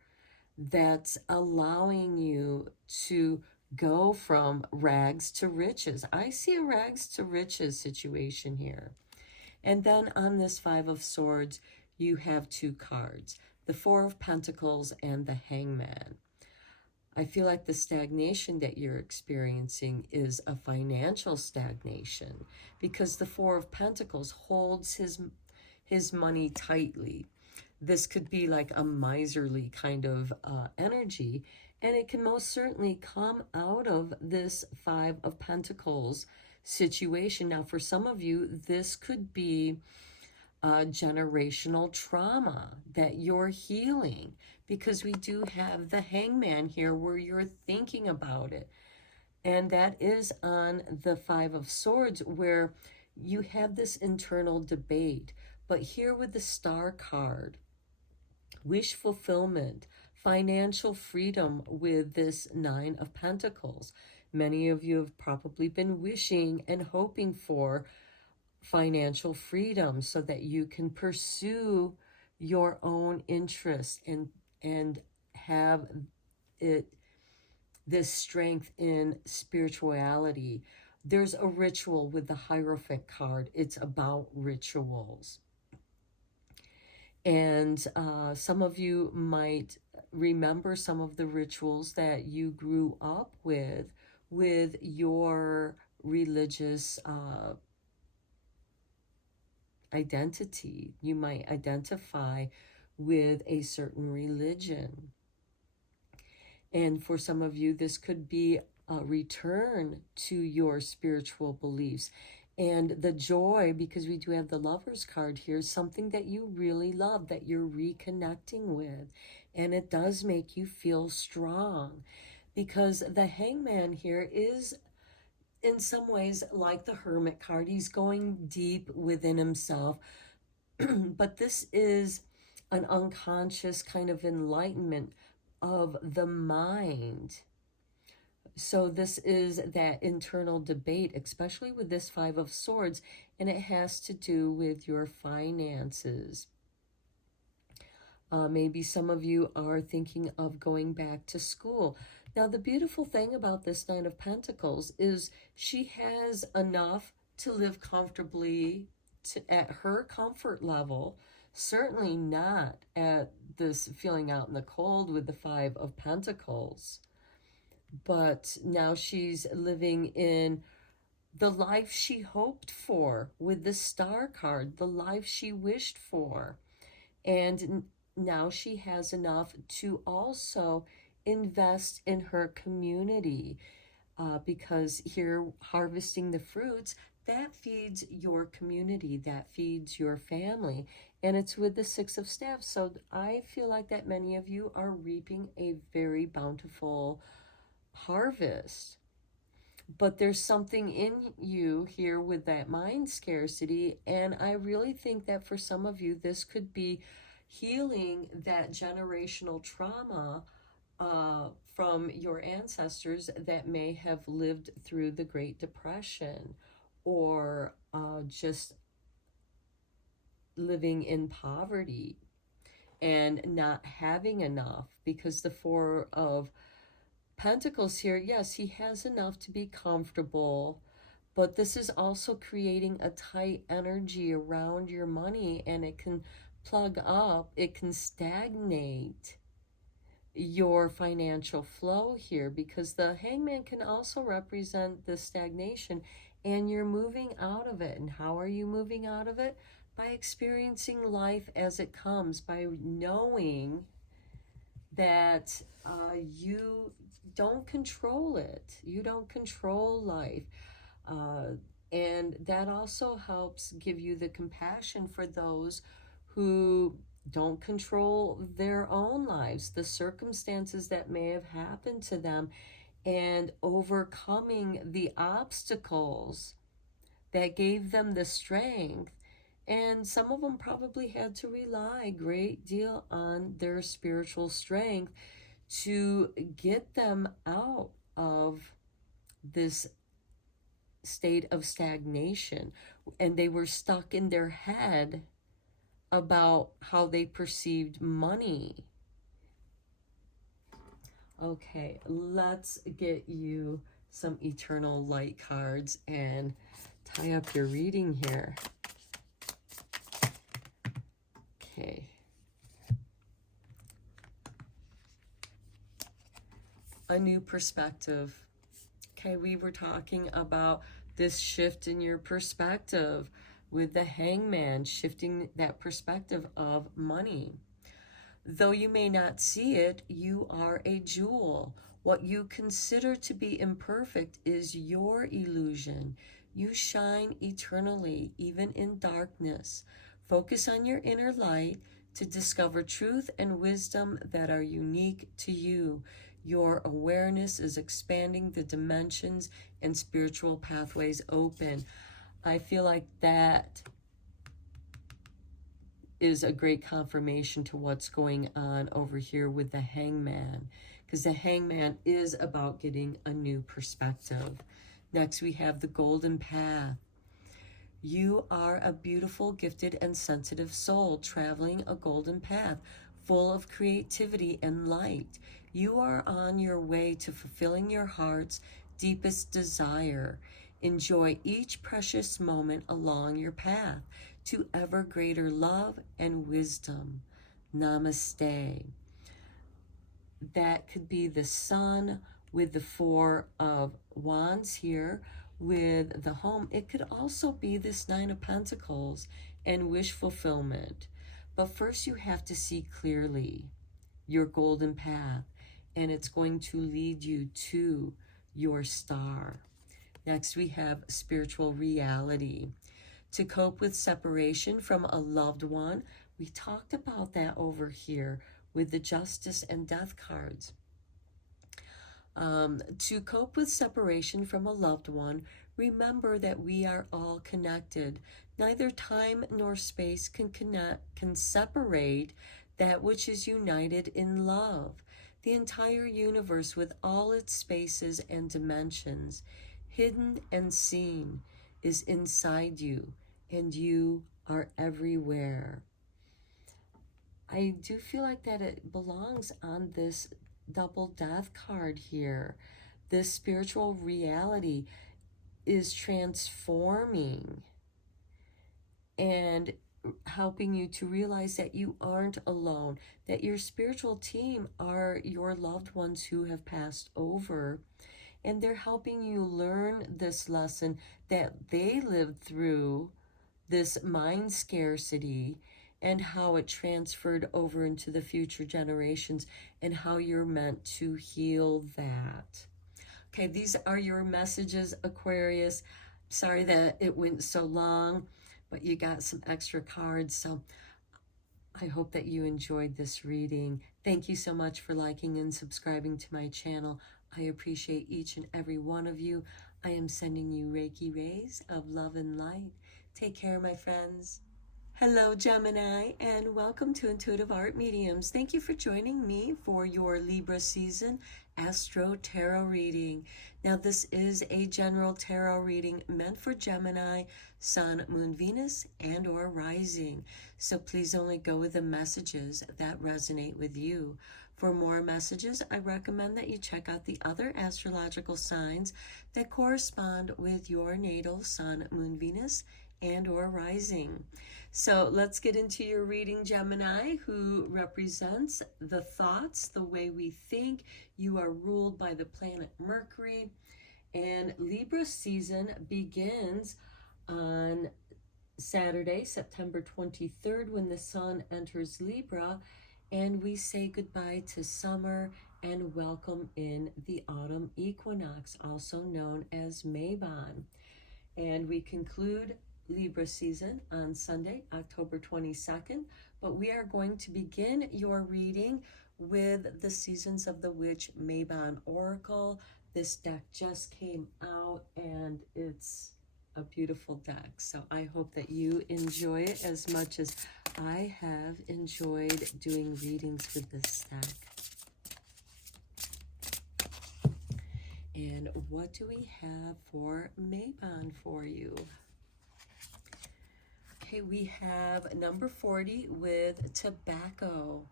that's allowing you to go from rags to riches. I see a rags to riches situation here. And then on this Five of Swords, you have 2 cards, the Four of Pentacles and the Hangman. I feel like the stagnation that you're experiencing is a financial stagnation, because the Four of Pentacles holds his money tightly. This could be like a miserly kind of energy, and it can most certainly come out of this Five of Pentacles situation. Now, for some of you, this could be generational trauma that you're healing, because we do have the Hangman here where you're thinking about it. And that is on the Five of Swords, where you have this internal debate. But here with the Star card, wish fulfillment, financial freedom with this Nine of Pentacles. Many of you have probably been wishing and hoping for financial freedom so that you can pursue your own interests and have this strength in spirituality. There's a ritual with the Hierophant card. It's about rituals. And some of you might remember some of the rituals that you grew up with your religious identity. You might identify with a certain religion. And for some of you, this could be a return to your spiritual beliefs. And the joy, because we do have the Lovers card here, something that you really love, that you're reconnecting with. And it does make you feel strong, because the Hangman here is in some ways like the Hermit card. He's going deep within himself. But this is an unconscious kind of enlightenment of the mind. So this is that internal debate, especially with this Five of Swords, and it has to do with your finances. Maybe some of you are thinking of going back to school. Now, the beautiful thing about this Nine of Pentacles is she has enough to live comfortably at her comfort level. Certainly not at this feeling out in the cold with the Five of Pentacles. But now she's living in the life she hoped for with the Star card, the life she wished for. And now she has enough to also invest in her community, because here, harvesting the fruits, that feeds your community, that feeds your family. And it's with the Six of Staffs. So I feel like that many of you are reaping a very bountiful harvest. But there's something in you here with that mind scarcity. And I really think that for some of you, this could be healing that generational trauma from your ancestors that may have lived through the Great Depression, or just living in poverty and not having enough. Because the Four of Pentacles here, yes, he has enough to be comfortable, but this is also creating a tight energy around your money, and it can plug up, it can stagnate your financial flow here, because the Hangman can also represent the stagnation, and you're moving out of it. And how are you moving out of it? By experiencing life as it comes, by knowing that you don't control it. You don't control life. And that also helps give you the compassion for those who don't control their own lives, the circumstances that may have happened to them, and overcoming the obstacles that gave them the strength. And some of them probably had to rely a great deal on their spiritual strength to get them out of this state of stagnation. And they were stuck in their head about how they perceived money. Okay, let's get you some eternal light cards and tie up your reading here. Okay. A new perspective. Okay, we were talking about this shift in your perspective with the Hangman, shifting that perspective of money. Though you may not see it, you are a jewel. What you consider to be imperfect is your illusion. You shine eternally, even in darkness. Focus on your inner light to discover truth and wisdom that are unique to you. Your awareness is expanding the dimensions and spiritual pathways open. I feel like that is a great confirmation to what's going on over here with the Hangman, because the Hangman is about getting a new perspective. Next, we have the Golden Path. You are a beautiful, gifted, and sensitive soul traveling a golden path full of creativity and light. You are on your way to fulfilling your heart's deepest desire. Enjoy each precious moment along your path to ever greater love and wisdom. Namaste. That could be the Sun with the Four of Wands here with the Home. It could also be this Nine of Pentacles and wish fulfillment. But first you have to see clearly your golden path, and it's going to lead you to your star. Next, we have spiritual reality. To cope with separation from a loved one, we talked about that over here with the Justice and Death cards. To cope with separation from a loved one, remember that we are all connected. Neither time nor space can separate that which is united in love. The entire universe with all its spaces and dimensions, hidden and seen, is inside you, and you are everywhere. I do feel like that it belongs on this double death card here. This spiritual reality is transforming and helping you to realize that you aren't alone, that your spiritual team are your loved ones who have passed over, and they're helping you learn this lesson that they lived through, this mind scarcity, and how it transferred over into the future generations, and how you're meant to heal that. Okay, these are your messages, Aquarius. Sorry that it went so long, but you got some extra cards, so I hope that you enjoyed this reading. Thank you so much for liking and subscribing to my channel. I appreciate each and every one of you. I am sending you Reiki rays of love and light. Take care, my friends. Hello, Gemini, and welcome to Intuitive Art Mediums. Thank you for joining me for your Libra season Astro-Tarot reading. Now, this is a general tarot reading meant for Gemini, Sun, Moon, Venus, and or Rising. So please only go with the messages that resonate with you. For more messages, I recommend that you check out the other astrological signs that correspond with your natal Sun, Moon, Venus, and or Rising. So let's get into your reading, Gemini, who represents the thoughts, the way we think. You are ruled by the planet Mercury, and Libra season begins on Saturday, September 23rd, when the sun enters Libra, and we say goodbye to summer and welcome in the autumn equinox, also known as Mabon. And we conclude Libra season on Sunday, October 22nd, but we are going to begin your reading with the Seasons of the Witch Mabon Oracle. This deck just came out and it's a beautiful deck, so I hope that you enjoy it as much as I have enjoyed doing readings with this deck. And what do we have for Mabon for you? Okay, we have number 40 with tobacco.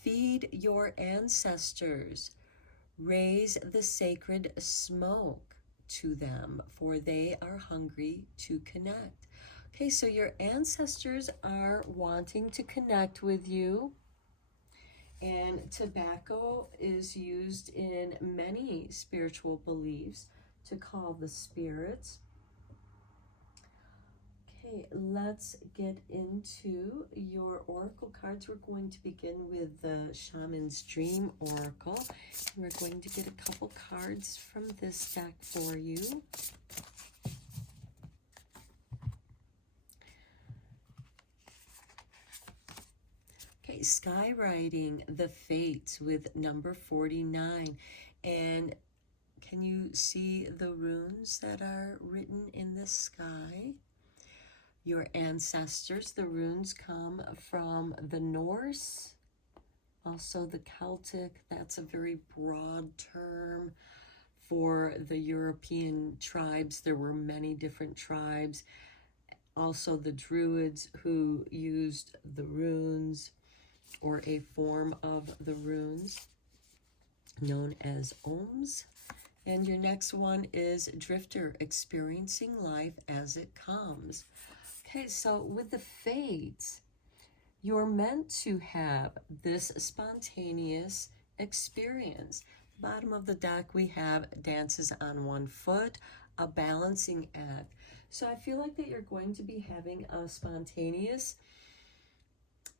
Feed your ancestors. Raise the sacred smoke to them, for they are hungry to connect. Okay, so your ancestors are wanting to connect with you. And tobacco is used in many spiritual beliefs to call the spirits. Okay, let's get into your oracle cards. We're going to begin with the Shaman's Dream Oracle. We're going to get a couple cards from this deck for you. Okay, skywriting the fates with number 49. And can you see the runes that are written in the sky? Your ancestors, the runes come from the Norse, also the Celtic. That's a very broad term for the European tribes. There were many different tribes. Also the Druids who used the runes, or a form of the runes known as ohms. And your next one is Drifter, experiencing life as it comes. Okay, so with the fates, you're meant to have this spontaneous experience. Bottom of the deck, we have dances on one foot, a balancing act. So I feel like that you're going to be having a spontaneous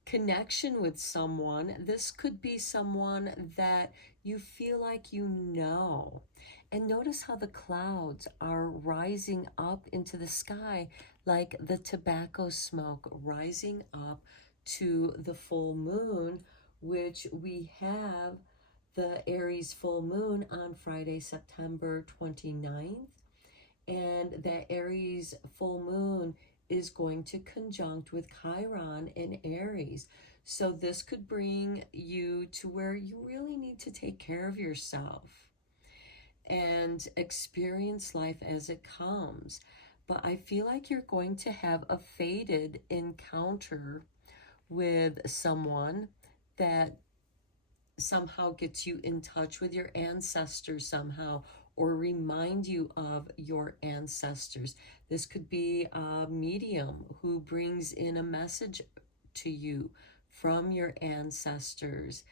connection with someone. This could be someone that you feel like you know. And notice how the clouds are rising up into the sky, like the tobacco smoke rising up to the full moon, which we have the Aries full moon on Friday, September 29th. And that Aries full moon is going to conjunct with Chiron in Aries. So this could bring you to where you really need to take care of yourself and experience life as it comes. But I feel like you're going to have a fated encounter with someone that somehow gets you in touch with your ancestors somehow, or remind you of your ancestors. This could be a medium who brings in a message to you from your ancestors,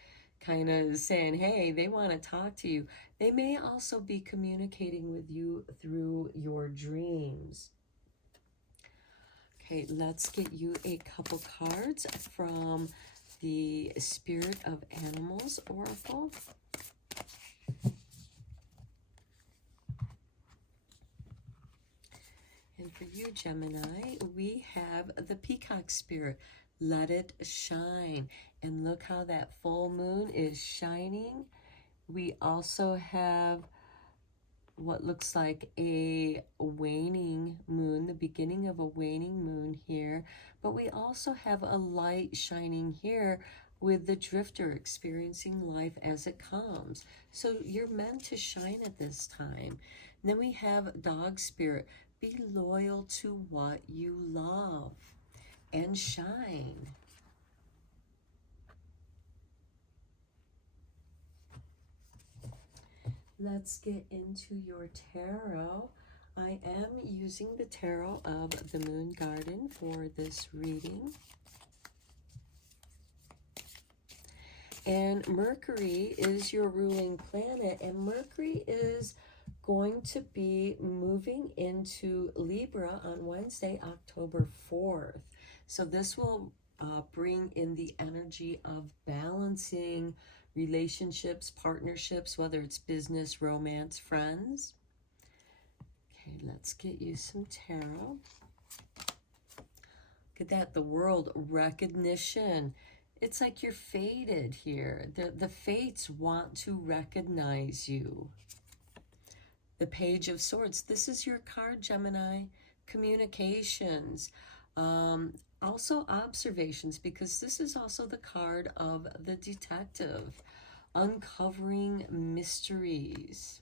kind of saying, hey, they want to talk to you. They may also be communicating with you through your dreams. Okay, let's get you a couple cards from the Spirit of Animals Oracle. And for you, Gemini, we have the Peacock Spirit. Let it shine. And look how that full moon is shining. We also have what looks like a waning moon, the beginning of a waning moon here. But we also have a light shining here with the drifter experiencing life as it comes. So you're meant to shine at this time. And then we have Dog Spirit. Be loyal to what you love and shine. Let's get into your tarot. I am using the tarot of the Moon Garden for this reading. And Mercury is your ruling planet, and Mercury is going to be moving into Libra on Wednesday, October 4th. So this will bring in the energy of balancing relationships, partnerships, whether it's business, romance, friends. Okay, let's get you some tarot. Look at that, the world, recognition. It's like you're fated here. The fates want to recognize you. The Page of Swords. This is your card, Gemini. Communications. Also observations, because this is also the card of the detective. Uncovering mysteries.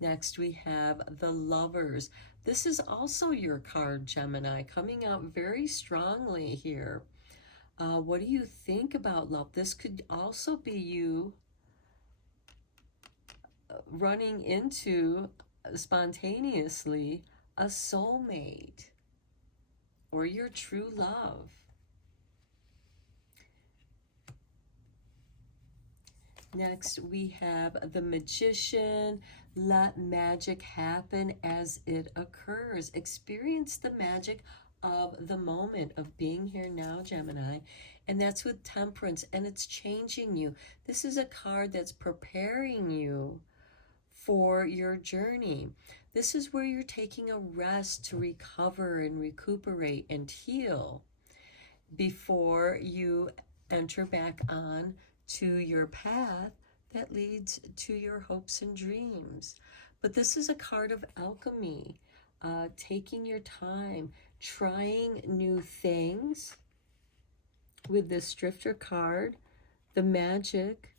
Next we have the Lovers. This is also your card, Gemini, coming out very strongly here. What do you think about love? This could also be you running into, spontaneously, a soulmate or your true love. Next, we have the Magician. Let magic happen as it occurs. Experience the magic of the moment, of being here now, Gemini. And that's with Temperance, and it's changing you. This is a card that's preparing you for your journey. This is where you're taking a rest to recover and recuperate and heal before you enter back on to your path that leads to your hopes and dreams. But this is a card of alchemy, taking your time, trying new things. With this Drifter card, the magic.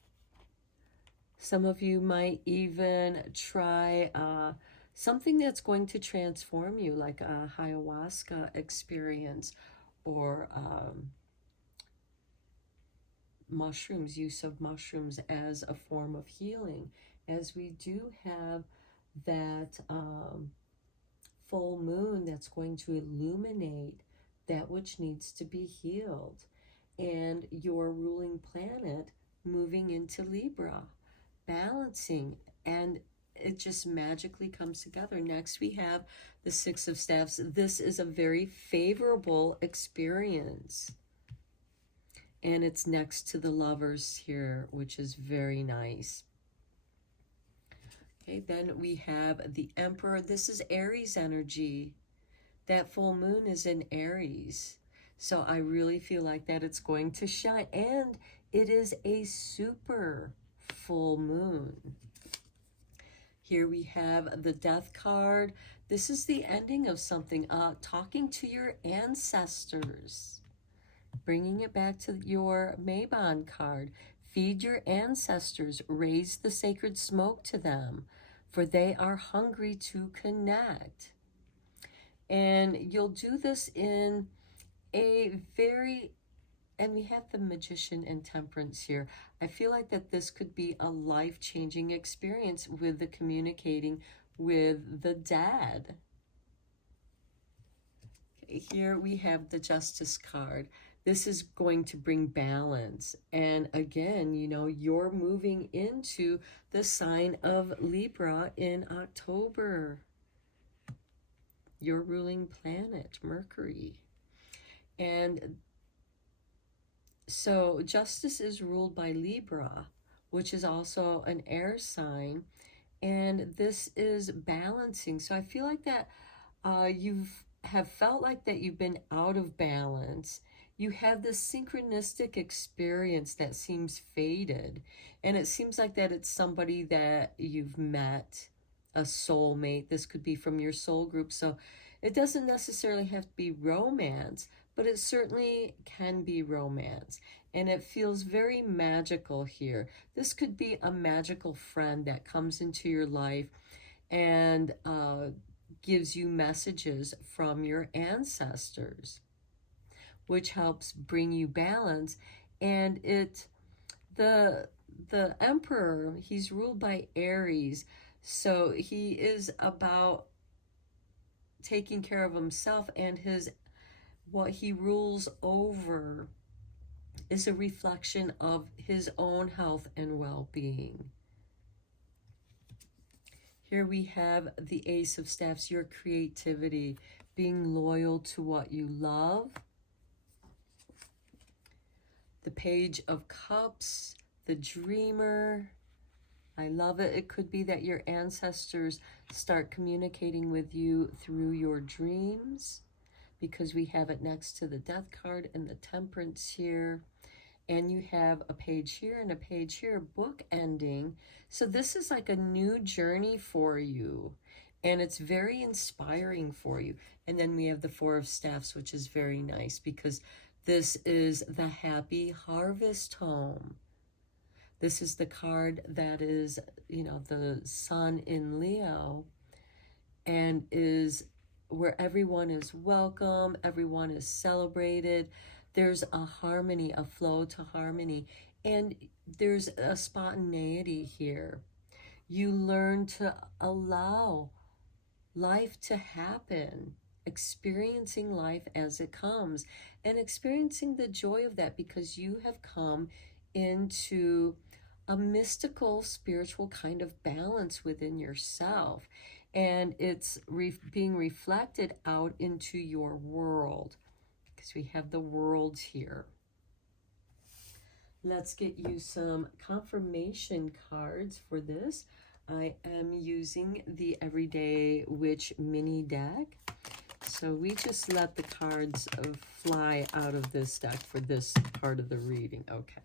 Some of you might even try something that's going to transform you, like a ayahuasca experience, or mushrooms, use of mushrooms as a form of healing, as we do have that full moon that's going to illuminate that which needs to be healed, and your ruling planet moving into Libra, balancing, and it just magically comes together. Next, we have the Six of Staffs. This is a very favorable experience. And it's next to the Lovers here, which is very nice. Okay, then we have the Emperor. This is Aries energy. That full moon is in Aries. So I really feel like that it's going to shine. And it is a super full moon. Here we have the Death card. This is the ending of something. Talking to your ancestors. Bringing it back to your Mabon card. Feed your ancestors. Raise the sacred smoke to them, for they are hungry to connect. And you'll do this in a very And we have the Magician and Temperance here. I feel like that this could be a life-changing experience with the communicating with the dad. Okay, here we have the Justice card. This is going to bring balance. And again, you know, you're moving into the sign of Libra in October. Your ruling planet, Mercury. And so Justice is ruled by Libra, which is also an air sign. And this is balancing. So I feel like that have felt like that you've been out of balance. You have this synchronistic experience that seems faded. And it seems like that it's somebody that you've met, a soulmate. This could be from your soul group. So it doesn't necessarily have to be romance, but it certainly can be romance. And it feels very magical here. This could be a magical friend that comes into your life and gives you messages from your ancestors, which helps bring you balance. And the Emperor, he's ruled by Aries, so he is about taking care of himself, and what he rules over is a reflection of his own health and well-being. Here we have the Ace of Staffs, your creativity, being loyal to what you love. The Page of Cups, the Dreamer. I love it. It could be that your ancestors start communicating with you through your dreams, because we have it next to the Death card and the Temperance here. And you have a page here and a page here, book ending. So this is like a new journey for you. And it's very inspiring for you. And then we have the Four of Staffs, which is very nice because this is the happy harvest home. This is the card that is, you know, the sun in Leo, and is where everyone is welcome, everyone is celebrated. There's a harmony, a flow to harmony, and there's a spontaneity here. You learn to allow life to happen, experiencing life as it comes, and experiencing the joy of that, because you have come into a mystical, spiritual kind of balance within yourself, and it's being reflected out into your world, because we have the worlds here. Let's get you some confirmation cards for this. I am using the Everyday Witch mini deck. So we just let the cards fly out of this deck for this part of the reading. Okay.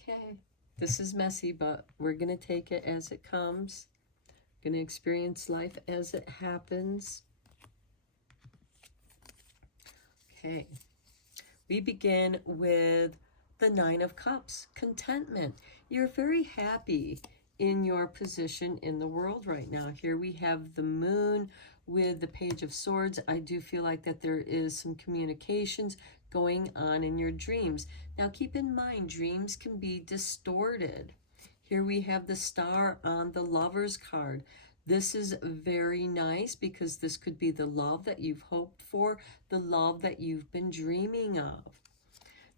Okay. This is messy, but we're going to take it as it comes. Going to experience life as it happens. Okay. We begin with the Nine of Cups, contentment. You're very happy in your position in the world right now. Here we have the Moon with the Page of Swords. I do feel like that there is some communications going on in your dreams. Now keep in mind, dreams can be distorted. Here we have the Star on the Lover's card. This is very nice because this could be the love that you've hoped for, the love that you've been dreaming of.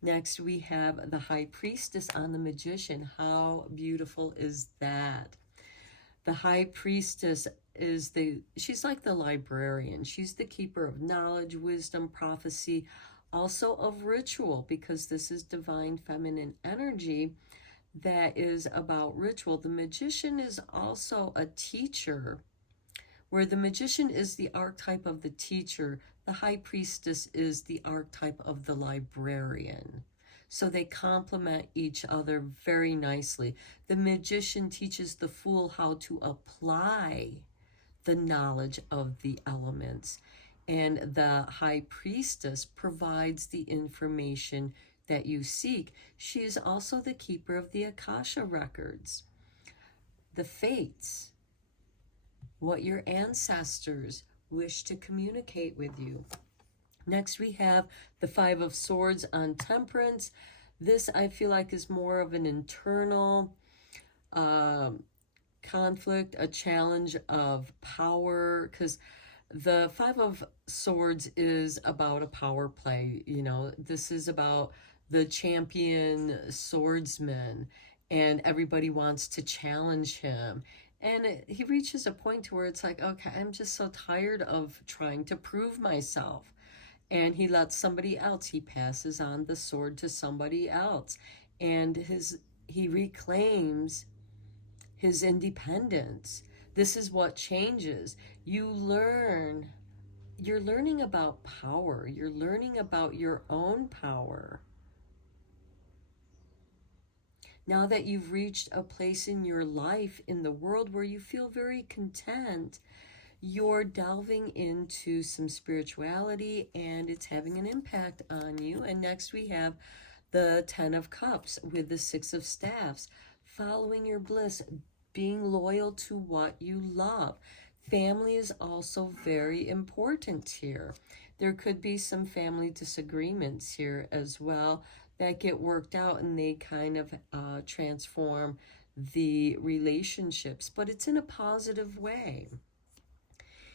Next, we have the High Priestess on the Magician. How beautiful is that? The High Priestess is she's like the librarian. She's the keeper of knowledge, wisdom, prophecy, also of ritual, because this is divine feminine energy that is about ritual. The Magician is also a teacher, where the Magician is the archetype of the teacher. The High Priestess is the archetype of the librarian. So they complement each other very nicely. The Magician teaches the Fool how to apply the knowledge of the elements, and the High Priestess provides the information that you seek. She is also the keeper of the Akasha records, the fates, what your ancestors wish to communicate with you. Next, we have the Five of Swords on Temperance. This, I feel like, is more of an internal conflict, a challenge of power, because the Five of Swords is about a power play. You know, this is about the champion swordsman, and everybody wants to challenge him. And he reaches a point to where it's like, okay, I'm just so tired of trying to prove myself. And he lets somebody else, he passes on the sword to somebody else. And he reclaims his independence. This is what changes. You're learning about power. You're learning about your own power. Now that you've reached a place in your life, in the world, where you feel very content, you're delving into some spirituality, and it's having an impact on you. And next we have the Ten of Cups with the Six of Staffs, following your bliss, being loyal to what you love. Family is also very important here. There could be some family disagreements here as well that get worked out, and they kind of transform the relationships, but it's in a positive way.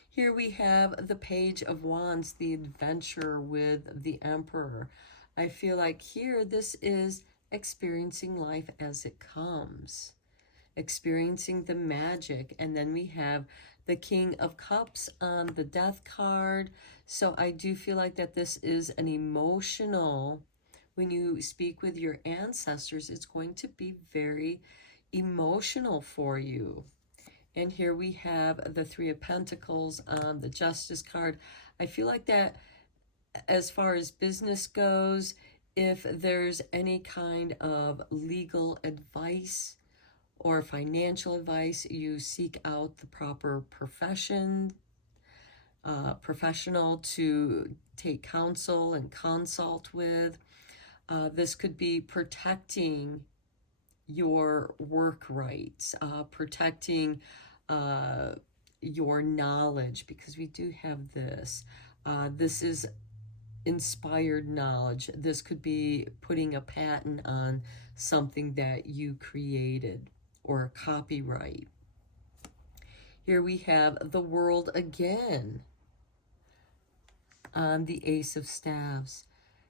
Here we have the Page of Wands, the adventure with the Emperor. I feel like here this is experiencing life as it comes, experiencing the magic. And then we have the King of Cups on the Death card. So I do feel like that this is an emotional, when you speak with your ancestors, it's going to be very emotional for you. And here we have the Three of Pentacles on the Justice card. I feel like that as far as business goes, if there's any kind of legal advice or financial advice, you seek out the proper professional to take counsel and consult with. This could be protecting your work rights, protecting your knowledge, because we do have this. This is inspired knowledge. This could be putting a patent on something that you created, or a copyright. Here we have the World again on the Ace of Staves.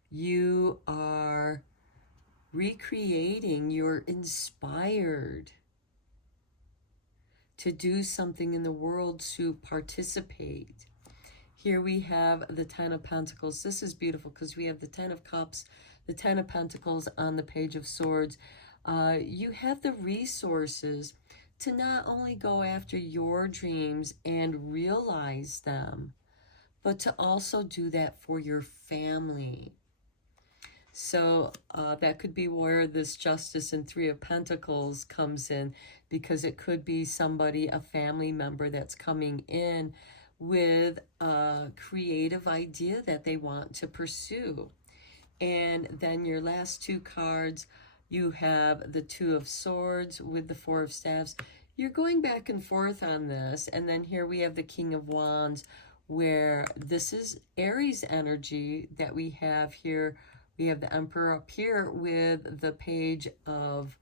You are recreating, you're inspired to do something in the world, to participate. Here we have the Ten of Pentacles. This is beautiful because we have the Ten of Cups, the Ten of Pentacles on the Page of Swords. You have the resources to not only go after your dreams and realize them, but to also do that for your family. So that could be where this Justice and Three of Pentacles comes in, because it could be somebody, a family member, that's coming in with a creative idea that they want to pursue. And then your last two cards, you have the Two of Swords with the Four of Staves. You're going back and forth on this. And then here we have the King of Wands, where this is Aries energy that we have here. We have the Emperor up here with the Page of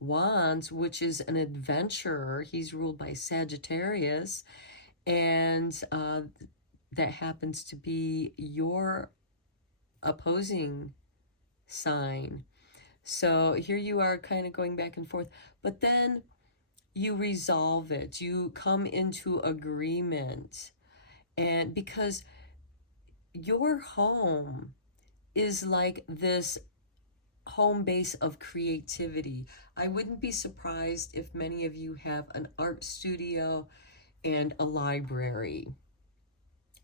Wands, which is an adventurer. He's ruled by Sagittarius, and that happens to be your opposing sign. So here you are kind of going back and forth, but then you resolve it. You come into agreement, and because your home is like this home base of creativity. I wouldn't be surprised if many of you have an art studio and a library,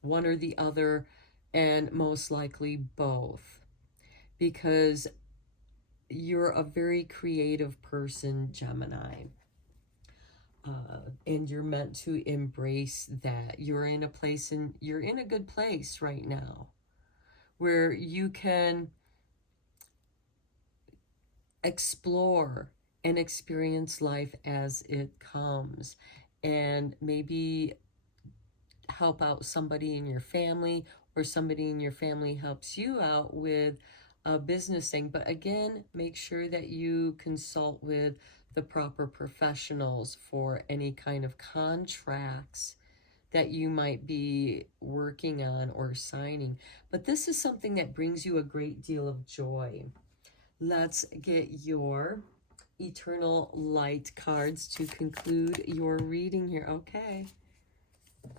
one or the other, and most likely both, because you're a very creative person, Gemini. And you're meant to embrace that. You're in a place, and you're in a good place right now, where you can explore and experience life as it comes, and maybe help out somebody in your family, or somebody in your family helps you out with a business thing. But again, make sure that you consult with the proper professionals for any kind of contracts that you might be working on or signing. But this is something that brings you a great deal of joy. Let's get your eternal light cards to conclude your reading here. Okay.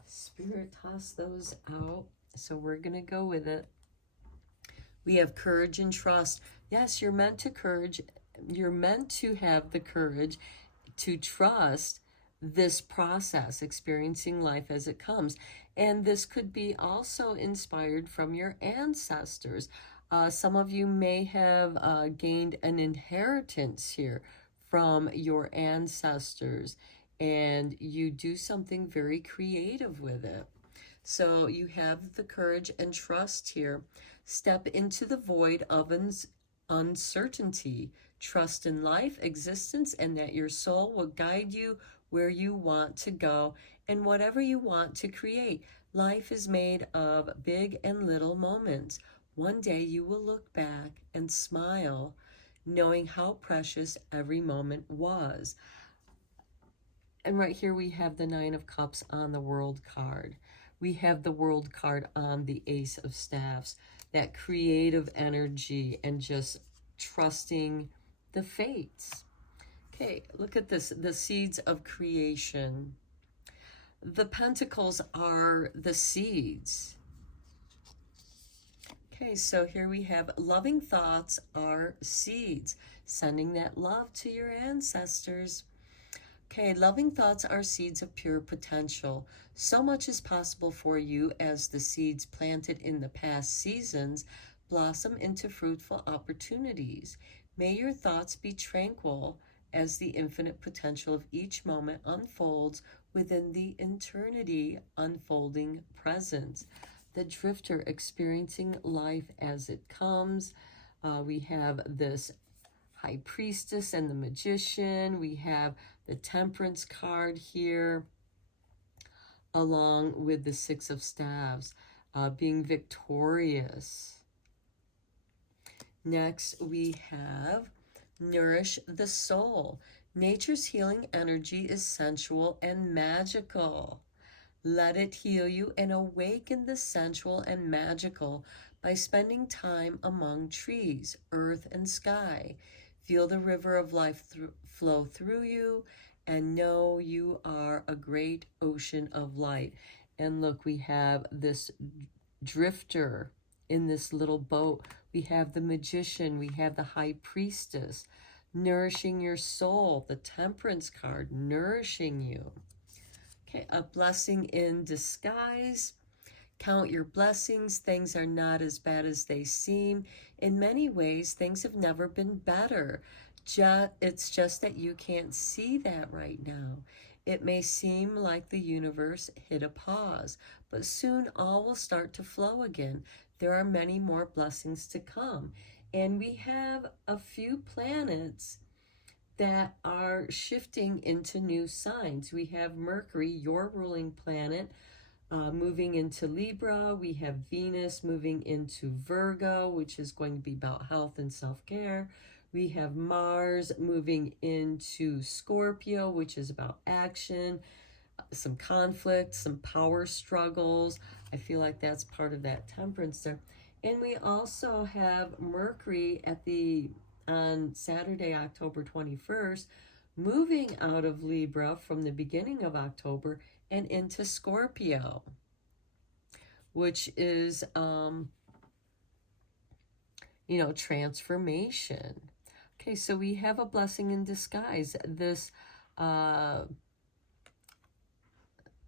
Spirit, toss those out. So we're going to go with it. We have courage and trust. Yes, you're meant to courage. You're meant to have the courage to trust this process, experiencing life as it comes. And this could be also inspired from your ancestors. Some of you may have gained an inheritance here from your ancestors, and you do something very creative with it. So you have the courage and trust here. Step into the void of uncertainty. Trust in life, existence, and that your soul will guide you where you want to go and whatever you want to create. Life is made of big and little moments. One day you will look back and smile, knowing how precious every moment was. And right here we have the Nine of Cups on the World card. We have the World card on the Ace of Staffs. That creative energy and just trusting the fates. Okay, look at this, the seeds of creation. The pentacles are the seeds. Okay, so here we have loving thoughts are seeds, sending that love to your ancestors. Okay, loving thoughts are seeds of pure potential. So much is possible for you as the seeds planted in the past seasons blossom into fruitful opportunities. May your thoughts be tranquil as the infinite potential of each moment unfolds within the eternity unfolding present. The drifter experiencing life as it comes. We have this High Priestess and the Magician. We have the Temperance card here, along with the Six of Staves, being victorious. Next, we have Nourish the Soul. Nature's healing energy is sensual and magical. Let it heal you and awaken the sensual and magical by spending time among trees, earth, and sky. Feel the river of life flow through you and know you are a great ocean of light. And look, we have this drifter in this little boat. We have the Magician. We have the High Priestess. Nourishing your soul. The Temperance card, nourishing you. Okay, a blessing in disguise. Count your blessings. Things are not as bad as they seem. In many ways, things have never been better. It's just that you can't see that right now. It may seem like the universe hit a pause, but soon all will start to flow again. There are many more blessings to come. And we have a few planets that are shifting into new signs. We have Mercury, your ruling planet, moving into Libra. We have Venus moving into Virgo, which is going to be about health and self-care. We have Mars moving into Scorpio, which is about action, some conflict, some power struggles. I feel like that's part of that temperance there. And we also have Mercury on Saturday, October 21st, moving out of Libra from the beginning of October and into Scorpio, which is, transformation. Okay, so we have a blessing in disguise. This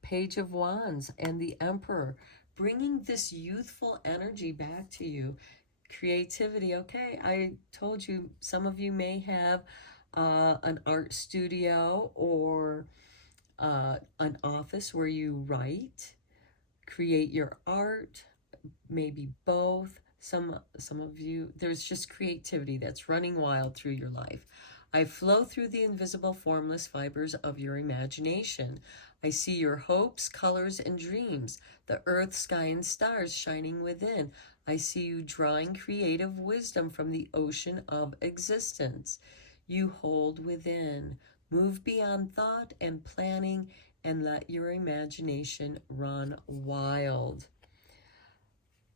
Page of Wands and the Emperor, bringing this youthful energy back to you. Creativity. Okay, I told you some of you may have an art studio or an office where you write, create your art, maybe both. Some of you, there's just creativity that's running wild through your life. I flow through the invisible, formless fibers of your imagination. I see your hopes, colors, and dreams, the earth, sky, and stars shining within. I see you drawing creative wisdom from the ocean of existence. You hold within. Move beyond thought and planning and let your imagination run wild.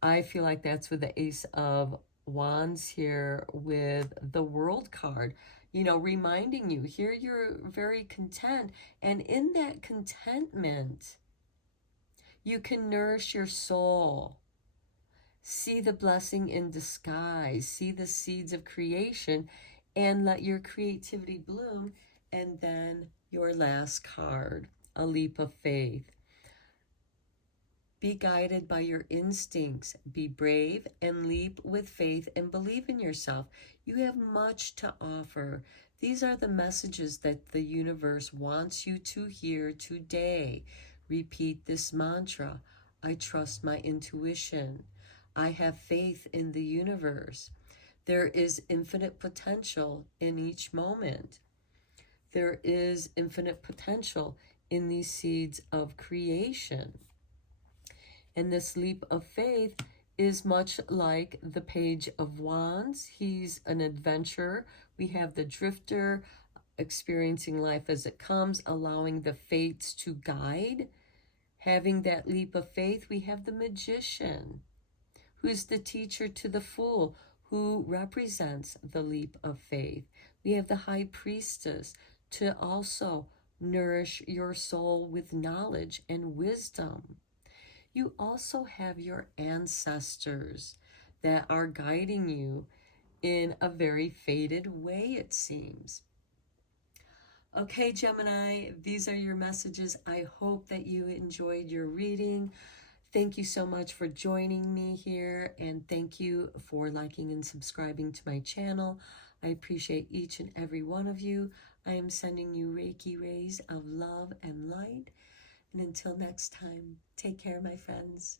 I feel like that's with the Ace of Wands here with the World card, you know, reminding you here you're very content. And in that contentment, you can nourish your soul. See the blessing in disguise. See the seeds of creation and let your creativity bloom. And then your last card, a leap of faith. Be guided by your instincts. Be brave and leap with faith and believe in yourself. You have much to offer. These are the messages that the universe wants you to hear today. Repeat this mantra. I trust my intuition. I have faith in the universe. There is infinite potential in each moment. There is infinite potential in these seeds of creation. And this leap of faith is much like the Page of Wands. He's an adventurer. We have the drifter, experiencing life as it comes, allowing the fates to guide. Having that leap of faith, we have the magician, who's the teacher to the fool, who represents the leap of faith. We have the high priestess to also nourish your soul with knowledge and wisdom. You also have your ancestors that are guiding you in a very faded way, it seems. Okay, Gemini, these are your messages. I hope that you enjoyed your reading. Thank you so much for joining me here, and thank you for liking and subscribing to my channel. I appreciate each and every one of you. I am sending you Reiki rays of love and light. And until next time, take care, my friends.